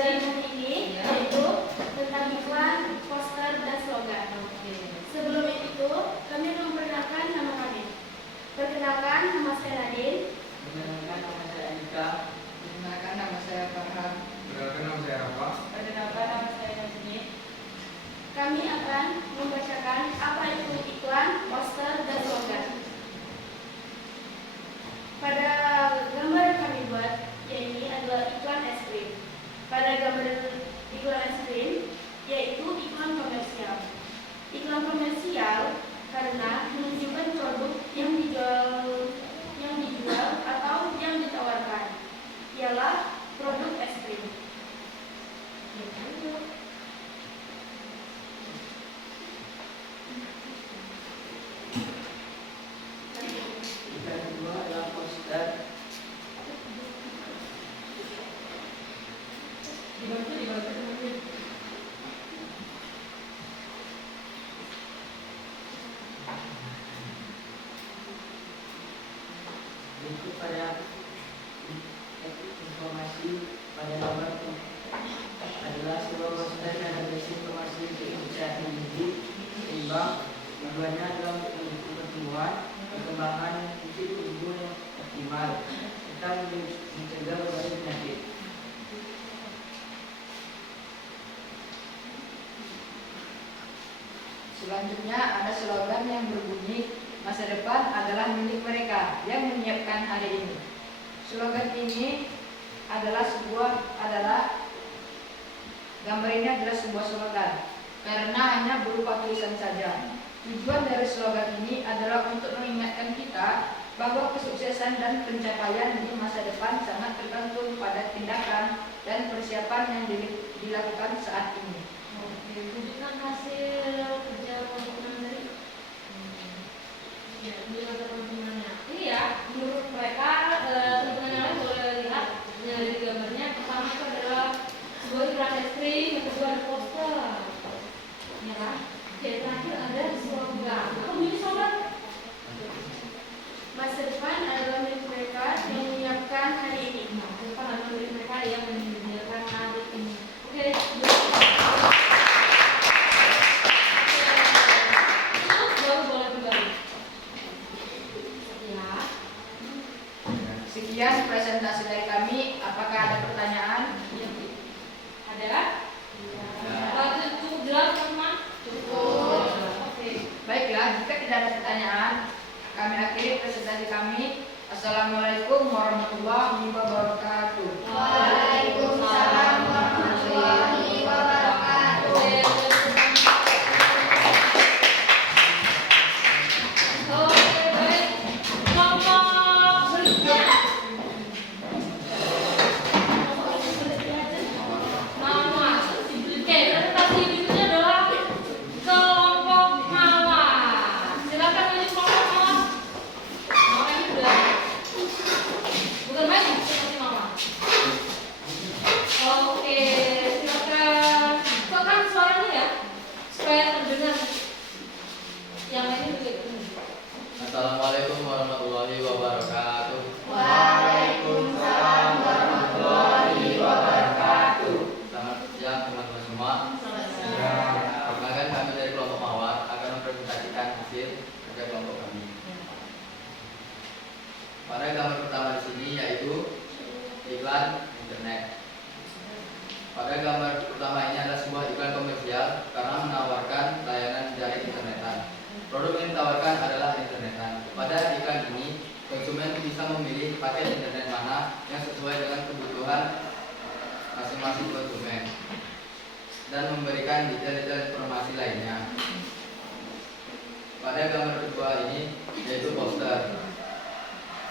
pembelajaran hari ini yaitu tentang iklan, poster, dan slogan. Sebelum itu, kami akan memperkenalkan nama kami. Perkenalkan, nama saya Nadine. Perkenalkan nama saya Andika. Perkenalkan nama saya Farhan. Perkenalkan nama saya Rafa. Perkenalkan nama saya Nasmi. Kami akan membacakan apa itu iklan, poster, dan slogan. Pada gambar yang kami buat, yaitu adalah iklan es krim. Pada gambar iklan es krim, yaitu iklan komersial. Iklan komersial karena menunjukkan produk yang dijual atau yang ditawarkan. Ialah produk es krim. Yang kedua adalah poster. Berikut pada informasi pada nomor adalah sebuah poster yang berisi informasi untuk kesehatan gizi seimbang. Tujuannya adalah untuk mendukung pertumbuhan, perkembangan fungsi tubuh yang optimal, serta mencegah berbagai penyakit. Selanjutnya ada slogan yang berbunyi masa depan adalah milik mereka yang menyiapkan hari ini. Slogan ini adalah gambar ini adalah sebuah slogan karena hanya berupa tulisan saja. Tujuan dari slogan ini adalah untuk mengingatkan kita bahwa kesuksesan dan pencapaian di masa depan sangat tergantung pada tindakan dan persiapan yang dilakukan saat ini. Tunjukkan hasil kerja teman-teman dari teman-temannya. Ini ya, menurut mereka teman-teman yang lain boleh lihat dari gambarnya. Pertama itu adalah sebuah iklan es krim, yang kedua ada poster, ya kan? Yang terakhir ada slogan. Apa bunyi slogan? Masa depan adalah milik mereka yang menyiapkan hari ini. Nah, depan adalah milik mereka yang menyediakan hari ini. Oke. Sekian presentasi dari kami. Apakah ada pertanyaan? Ada? Cukup jelas, teman-teman? Cukup. Oke. Baiklah, jika tidak ada pertanyaan, kami akhiri presentasi kami. Assalamualaikum warahmatullahi wabarakatuh. Waalaikumsalam warahmatullahi wabarakatuh. Oke, baik. Kelompok berikutnya. Mawar. Oke, presentasi berikutnya adalah kelompok mawar. Silakan maju kelompok mawar. Mawar ini udah bukan main ya, seperti mawar. Oke, silakan. Tekan suaranya ya, supaya terdengar. Yang lainnya juga terdengar. Assalamualaikum warahmatullahi wabarakatuh. Waalaikumsalam warahmatullahi wabarakatuh. Selamat siang teman-teman semua. Perkenalkan kami dari kelompok Mawar akan mempresentasikan hasil kerja kelompok kami. Pada gambar pertama di sini yaitu iklan internet. Pada gambar pertama ini adalah sebuah iklan komersial karena menawarkan layanan jaring internetan. Produk yang ditawarkan adalah internetan. Pada iklan ini, konsumen bisa memilih paket internet mana yang sesuai dengan kebutuhan masing-masing konsumen dan memberikan detail-detail informasi lainnya. Pada gambar kedua ini yaitu poster.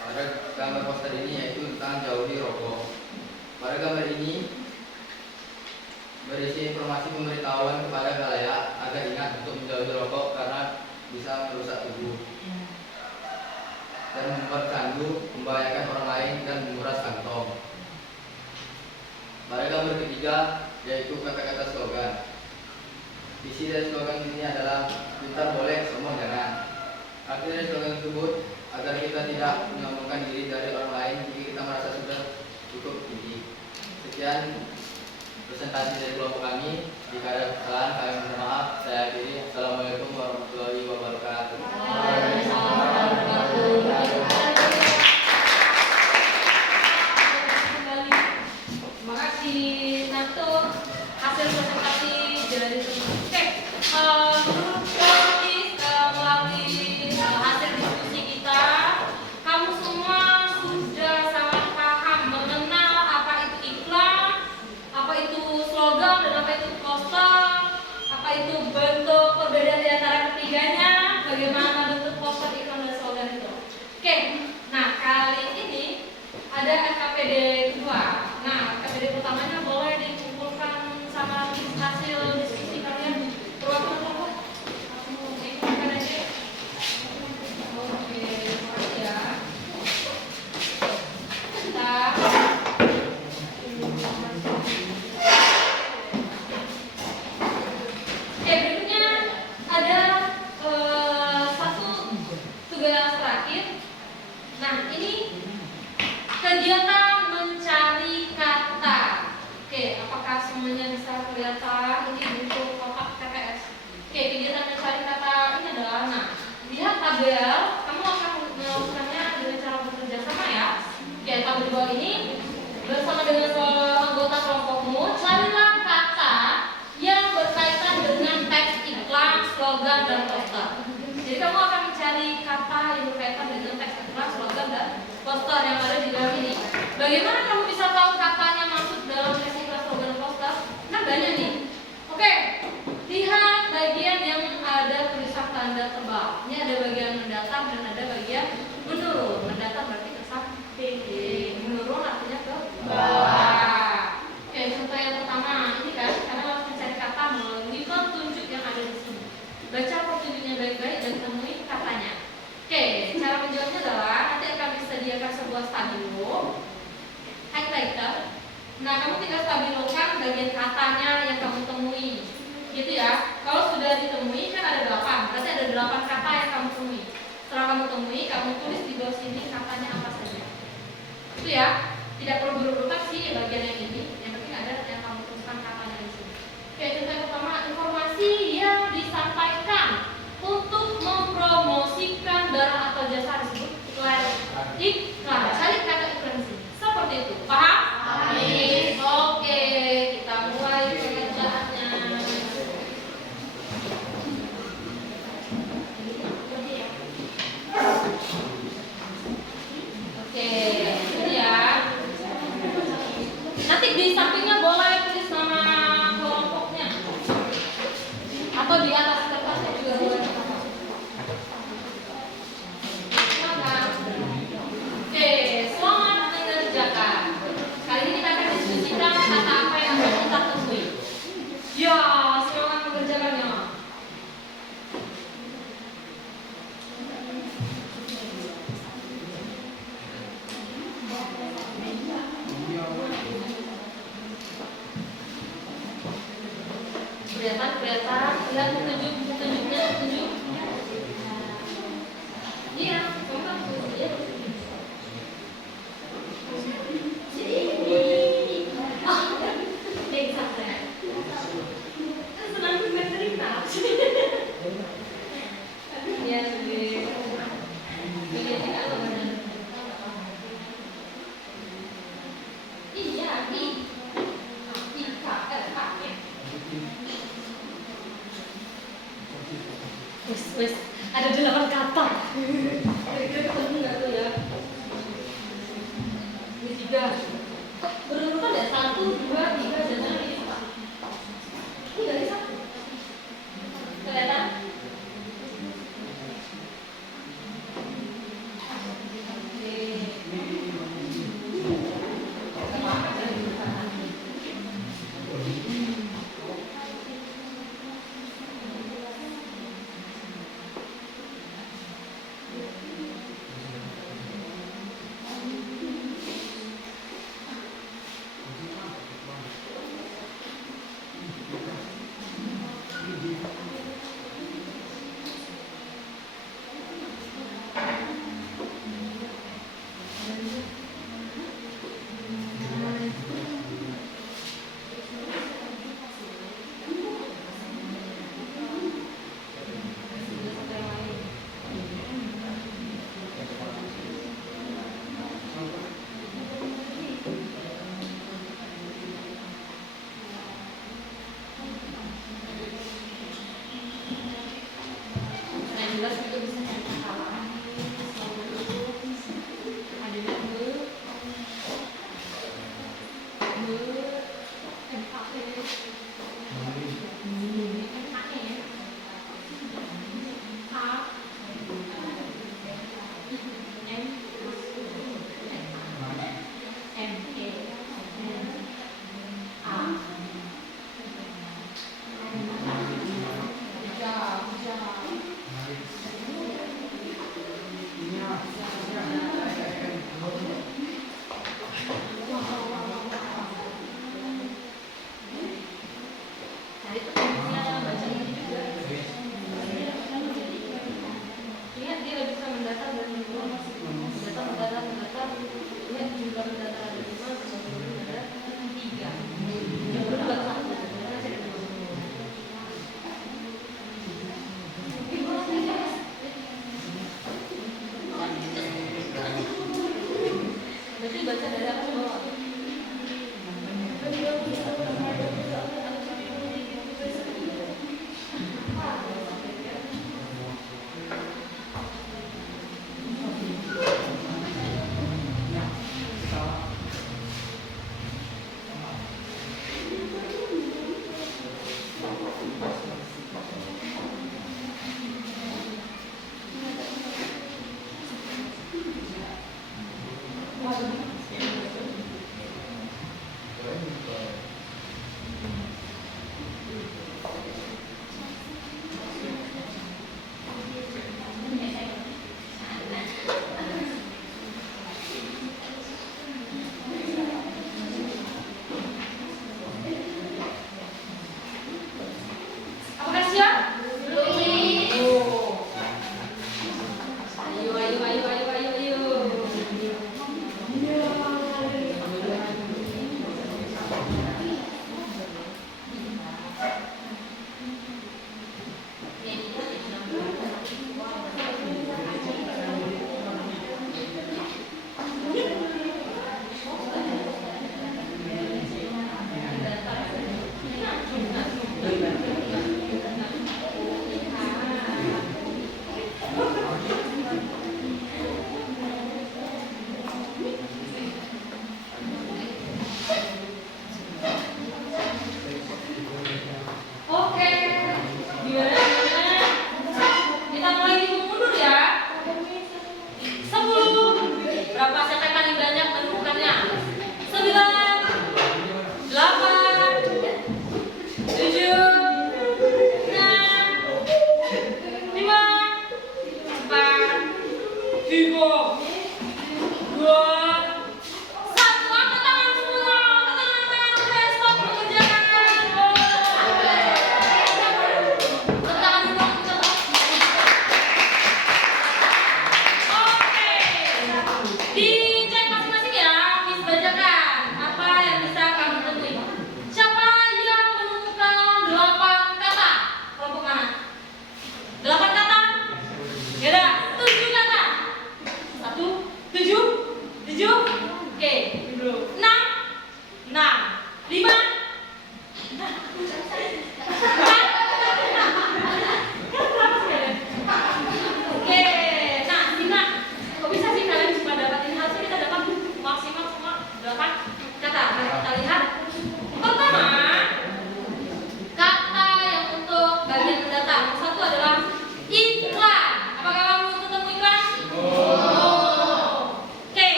Pada gambar poster ini yaitu tentang jauhi rokok. Pada gambar ini berisi informasi pemberitahuan kepada khalayak agar ingat untuk menjauhi rokok karena bisa merusak tubuh dan membuat candu, membahayakan orang lain dan menguras kantong. Pada gambar ketiga yaitu kata-kata slogan. Isi dari slogan ini adalah pintar boleh, semua jangan. Arti dari slogan tersebut agar kita tidak menyombongkan diri dari orang lain jika kita merasa sudah cukup tinggi. Sekian presentasi dari kelompok kami. Jika ada kesalahan kami minta maaf. Saya akhiri. Assalamualaikum warahmatullahi wabarakatuh. Terima kasih. Nah, itu hasil presentasi dari teman. Oke, melalui hasil diskusi kita, kamu semua sudah sangat paham mengenal apa itu iklan, apa itu slogan, dan apa itu poster, apa itu bentuk perbedaan di antara ketiganya, bagaimana bentuk poster, iklan, dan slogan itu. Oke, nah kali ini ada KPD kedua. Nah, KPD pertamanya boleh dikumpulkan sama hasil diskusi kalian. Perwakilan kelompok. Oke, silakan aja. Oke, makasih ya. Bentar. Oke, berikutnya ada satu tugas terakhir. Nah, ini kegiatan mencari kata. Oke, apakah semuanya bisa kelihatan? Ini bentuk kotak TPS. Oke, kegiatan mencari kata ini adalah, nah, lihat tabel. Kamu akan melakukannya dengan cara bekerja sama ya. Oke, tabel di bawah ini bersama dengan anggota kelompokmu, carilah kata yang berkaitan dengan teks iklan, slogan, dan poster. Jadi kamu akan mencari kata yang berkaitan dengan teks iklan, slogan, dan poster yang ada di dalam ini. Bagaimana kamu bisa tahu katanya masuk dalam teks iklan, slogan, dan poster? Nah, banyak nih. Oke, lihat bagian yang ada tulisan tanda tebal. Ini ada bagian mendatar dan ada bagian menurun. Mendatar berarti ke samping, menurun artinya ke bawah. Oke, contoh yang pertama ini kan, karena harus mencari kata melalui petunjuk yang ada di sini. Baca petunjuknya baik-baik dan temui katanya. Oke, cara menjawabnya adalah nanti akan disediakan sebuah stabilo highlighter. Nah, kamu tinggal stabilokan bagian katanya yang kamu temui, gitu ya. Kalau sudah ditemui kan ada 8, berarti ada 8 kata yang kamu temui. Setelah kamu temui, kamu tulis di bawah sini katanya apa saja. Itu ya, tidak perlu berurutan sih bagian yang ini. Yang penting ada yang kamu tuliskan katanya di sini. Oke, contoh yang pertama, informasi yang disampaikan untuk mempromosikan barang atau jasa disebut iklan. Iklan, cari kata iklan di sini. Seperti itu, paham? Amin. Oke, kita mulai pengerjaannya. Oke, ini ya. Nanti di sampingnya boleh tulis nama kelompoknya, atau di atas kertasnya juga boleh. Oke, selamat mengerjakan. Kali ini kita akan diskusikan kata apa yang akan kita temui. Ya, selamat mengerjakannya. Kelihatan, lihat petunjuknya. Iya, kamu kan tulis ya. Wes, ada 8 kata. Kira-kira ketemu nggak tuh ya? Ini 3. Berurutan ya, 1, 2, 3, dan ini 4. Ini dari 1. Kelihatan?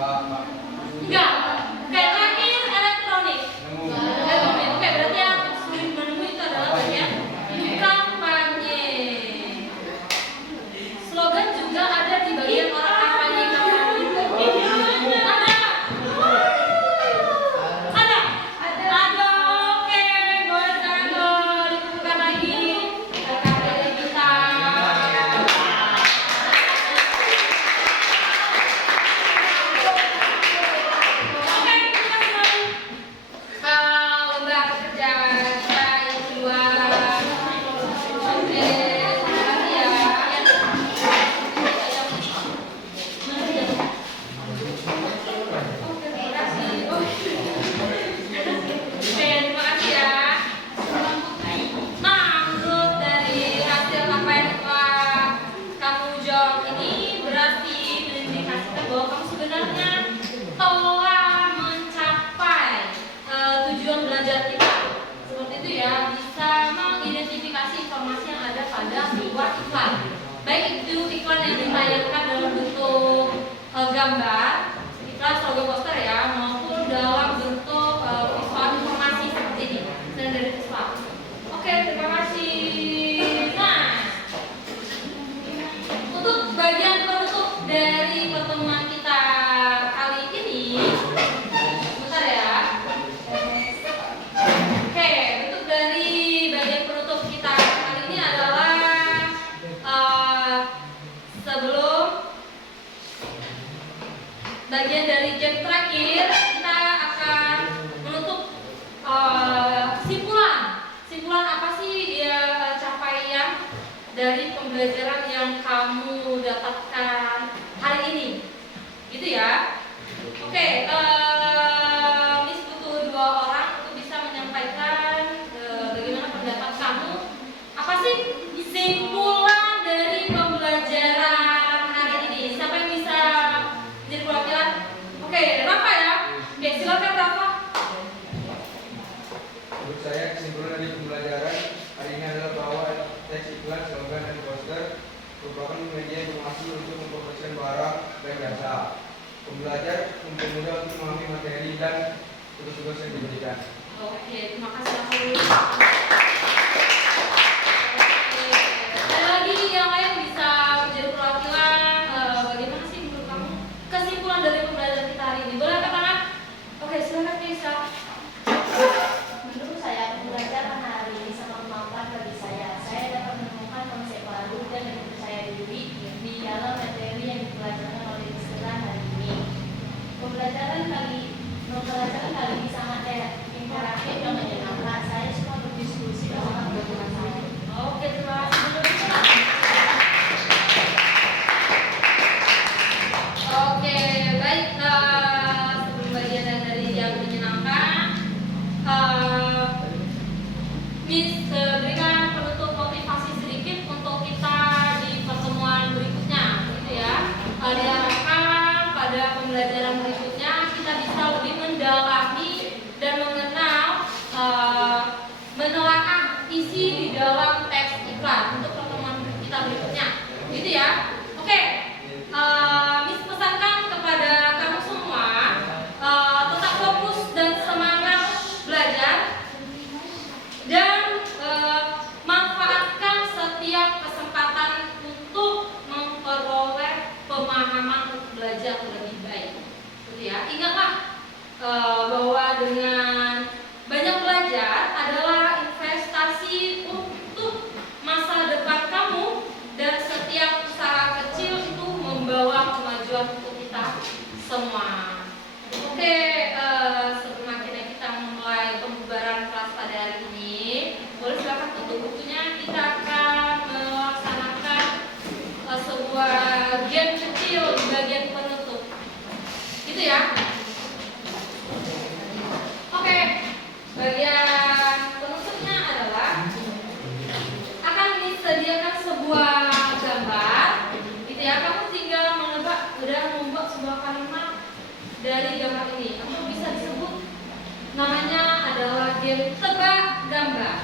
Enggak. Oke, terakhir elektronik. Elektronik. Oke, berarti yang sulit menemui itu adalah bagian kampanye. Slogan juga ada di bagian orang kampanye. Ada. Oke, boleh sekarang dibuka lagi. Kampanye kita. Oke, kita kembali lomba kerja kita yang kedua. Oke, terima kasih ya. Oke, terima kasih ya. Nah, menurut dari hasil apa yang telah kamu jawab ini berarti mengindikasikan bahwa kamu sebenarnya telah mencapai tujuan belajar kita. Seperti itu ya, bisa mengidentifikasi informasi yang ada pada sebuah iklan. Baik itu iklan yang ditayangkan dalam bentuk gambar, iklan slogan poster ya, maupun dalam bentuk visual informasi seperti ini, selain dari visual. Oke, terima kasih. Nah, untuk bagian penutup dari pertemuan kita kali ini, bentar ya. Oke, bentuk dari bagian penutup kita kali ini adalah sebelum bagian dari game terakhir, kita akan menutup kesimpulan. Kesimpulan apa sih capaian dari pembelajaran yang kamu dapatkan hari ini? Gitu ya. Oke, Miss butuh 2 orang untuk bisa menyampaikan bagaimana pendapat kamu. Apa sih kesimpulan dari pembelajaran hari ini? Siapa yang bisa jadi perwakilan? Oke, Rafa ya. Oke, silakan Rafa. Menurut saya kesimpulan dari pembelajaran hari ini adalah bahwa teks iklan, slogan, dan poster merupakan media informasi untuk mempromosikan barang dan jasa. Pembelajar mempermudah untuk memahami materi dan tugas-tugas yang diberikan. Oke, terima kasih Rafa. Ada lagi yang lain bisa menjadi perwakilan. Bagaimana sih menurut kamu kesimpulan dari pembelajaran kita hari ini? Boleh angkat tangan? Oke, silakan Nisa. Menurut saya, pembelajaran hari ini sangat bermanfaat bagi saya. Saya dapat menemukan konsep baru dan lebih percaya diri di dalam materi yang dipelajari oleh istilah hari ini. Pembelajaran kali ini sangat interaktif dan menyenangkan. Saya suka berdiskusi bersama teman-teman saya. Oke, terima kasih. Oke, baik. Sebelum bagian dari yang menyenangkan, Miss berikan penutup motivasi sedikit untuk kita di pertemuan berikutnya, gitu ya. Diharapkan pada pembelajaran berikutnya kita bisa lebih mendalami dan mengenal, menelaah isi di dalam teks iklan untuk pertemuan kita berikutnya, gitu ya. Oke, Miss pesankan kepada kamu semua tetap fokus dan semangat belajar dan manfaatkan setiap kesempatan untuk memperoleh pemahaman untuk belajar lebih baik, gitu ya. Ingatlah bahwa dengan banyak belajar adalah investasi untuk masa depan kamu, dan setiap usaha kecil itu membawa kemajuan untuk kita semua. Oke, sebelum akhirnya kita memulai pembubaran kelas pada hari ini, boleh silakan tutup bukunya. Kita akan melaksanakan sebuah game kecil di bagian penutup, gitu ya. Oke, bagian penutupnya adalah akan disediakan sebuah gambar, gitu ya. Kamu tinggal menebak dan membuat sebuah kalimat dari gambar ini, atau bisa disebut namanya adalah game tebak gambar.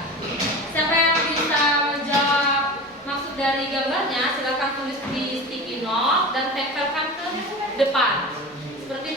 Siapa yang bisa menjawab maksud dari gambarnya, silakan tulis di sticky note dan tempelkan ke depan, seperti itu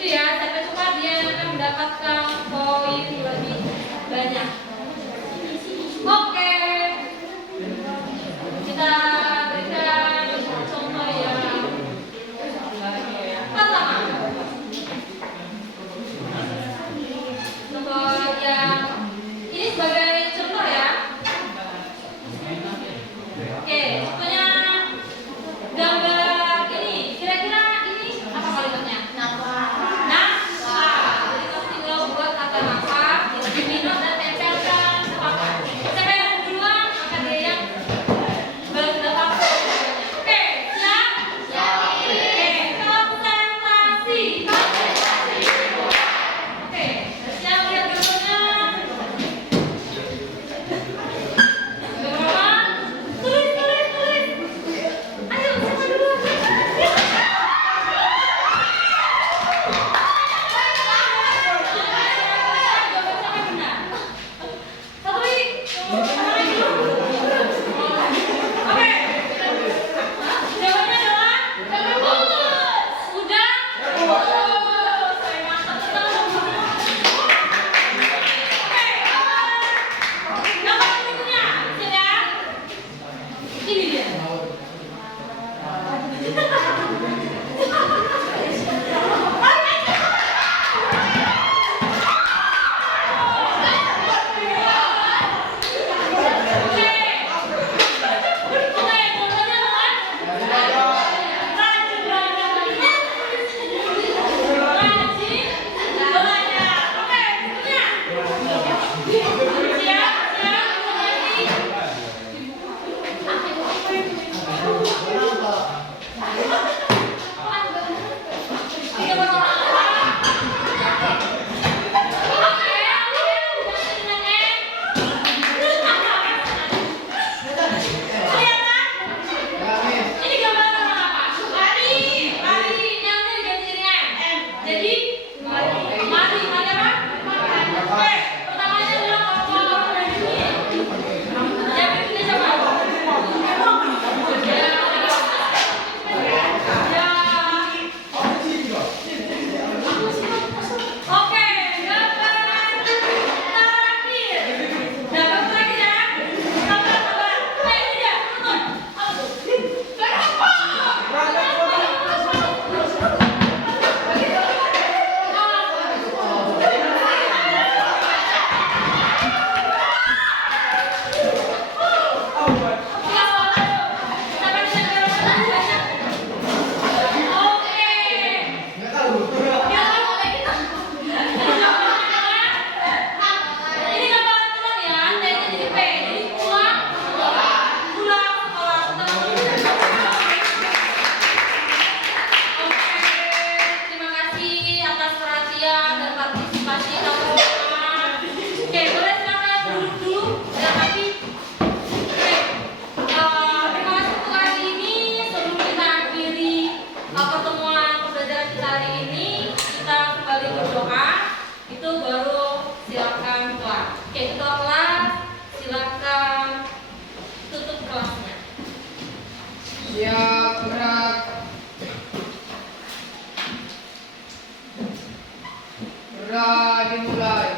itu baru silakan keluar. Oke, ketua kelas silakan tutup kelasnya. Siap, gerak. Gerak dimulai.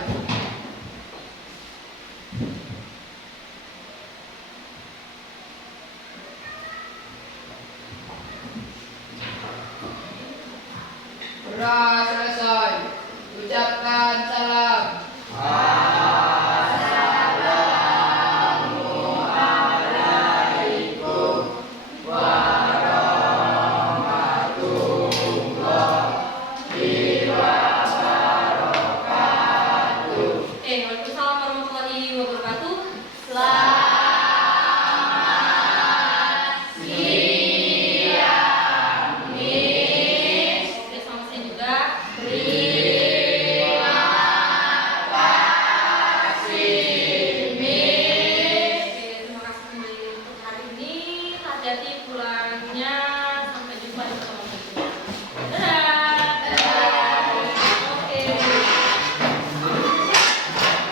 Gerak selesai. Ucapkan salam. Waalaikumsalam warahmatullahi wabarakatuh. Oke, sama saya juga. Oke, terima kasih kembali untuk hari ini. Hati-hati pulangnya. Sampai jumpa di pertemuan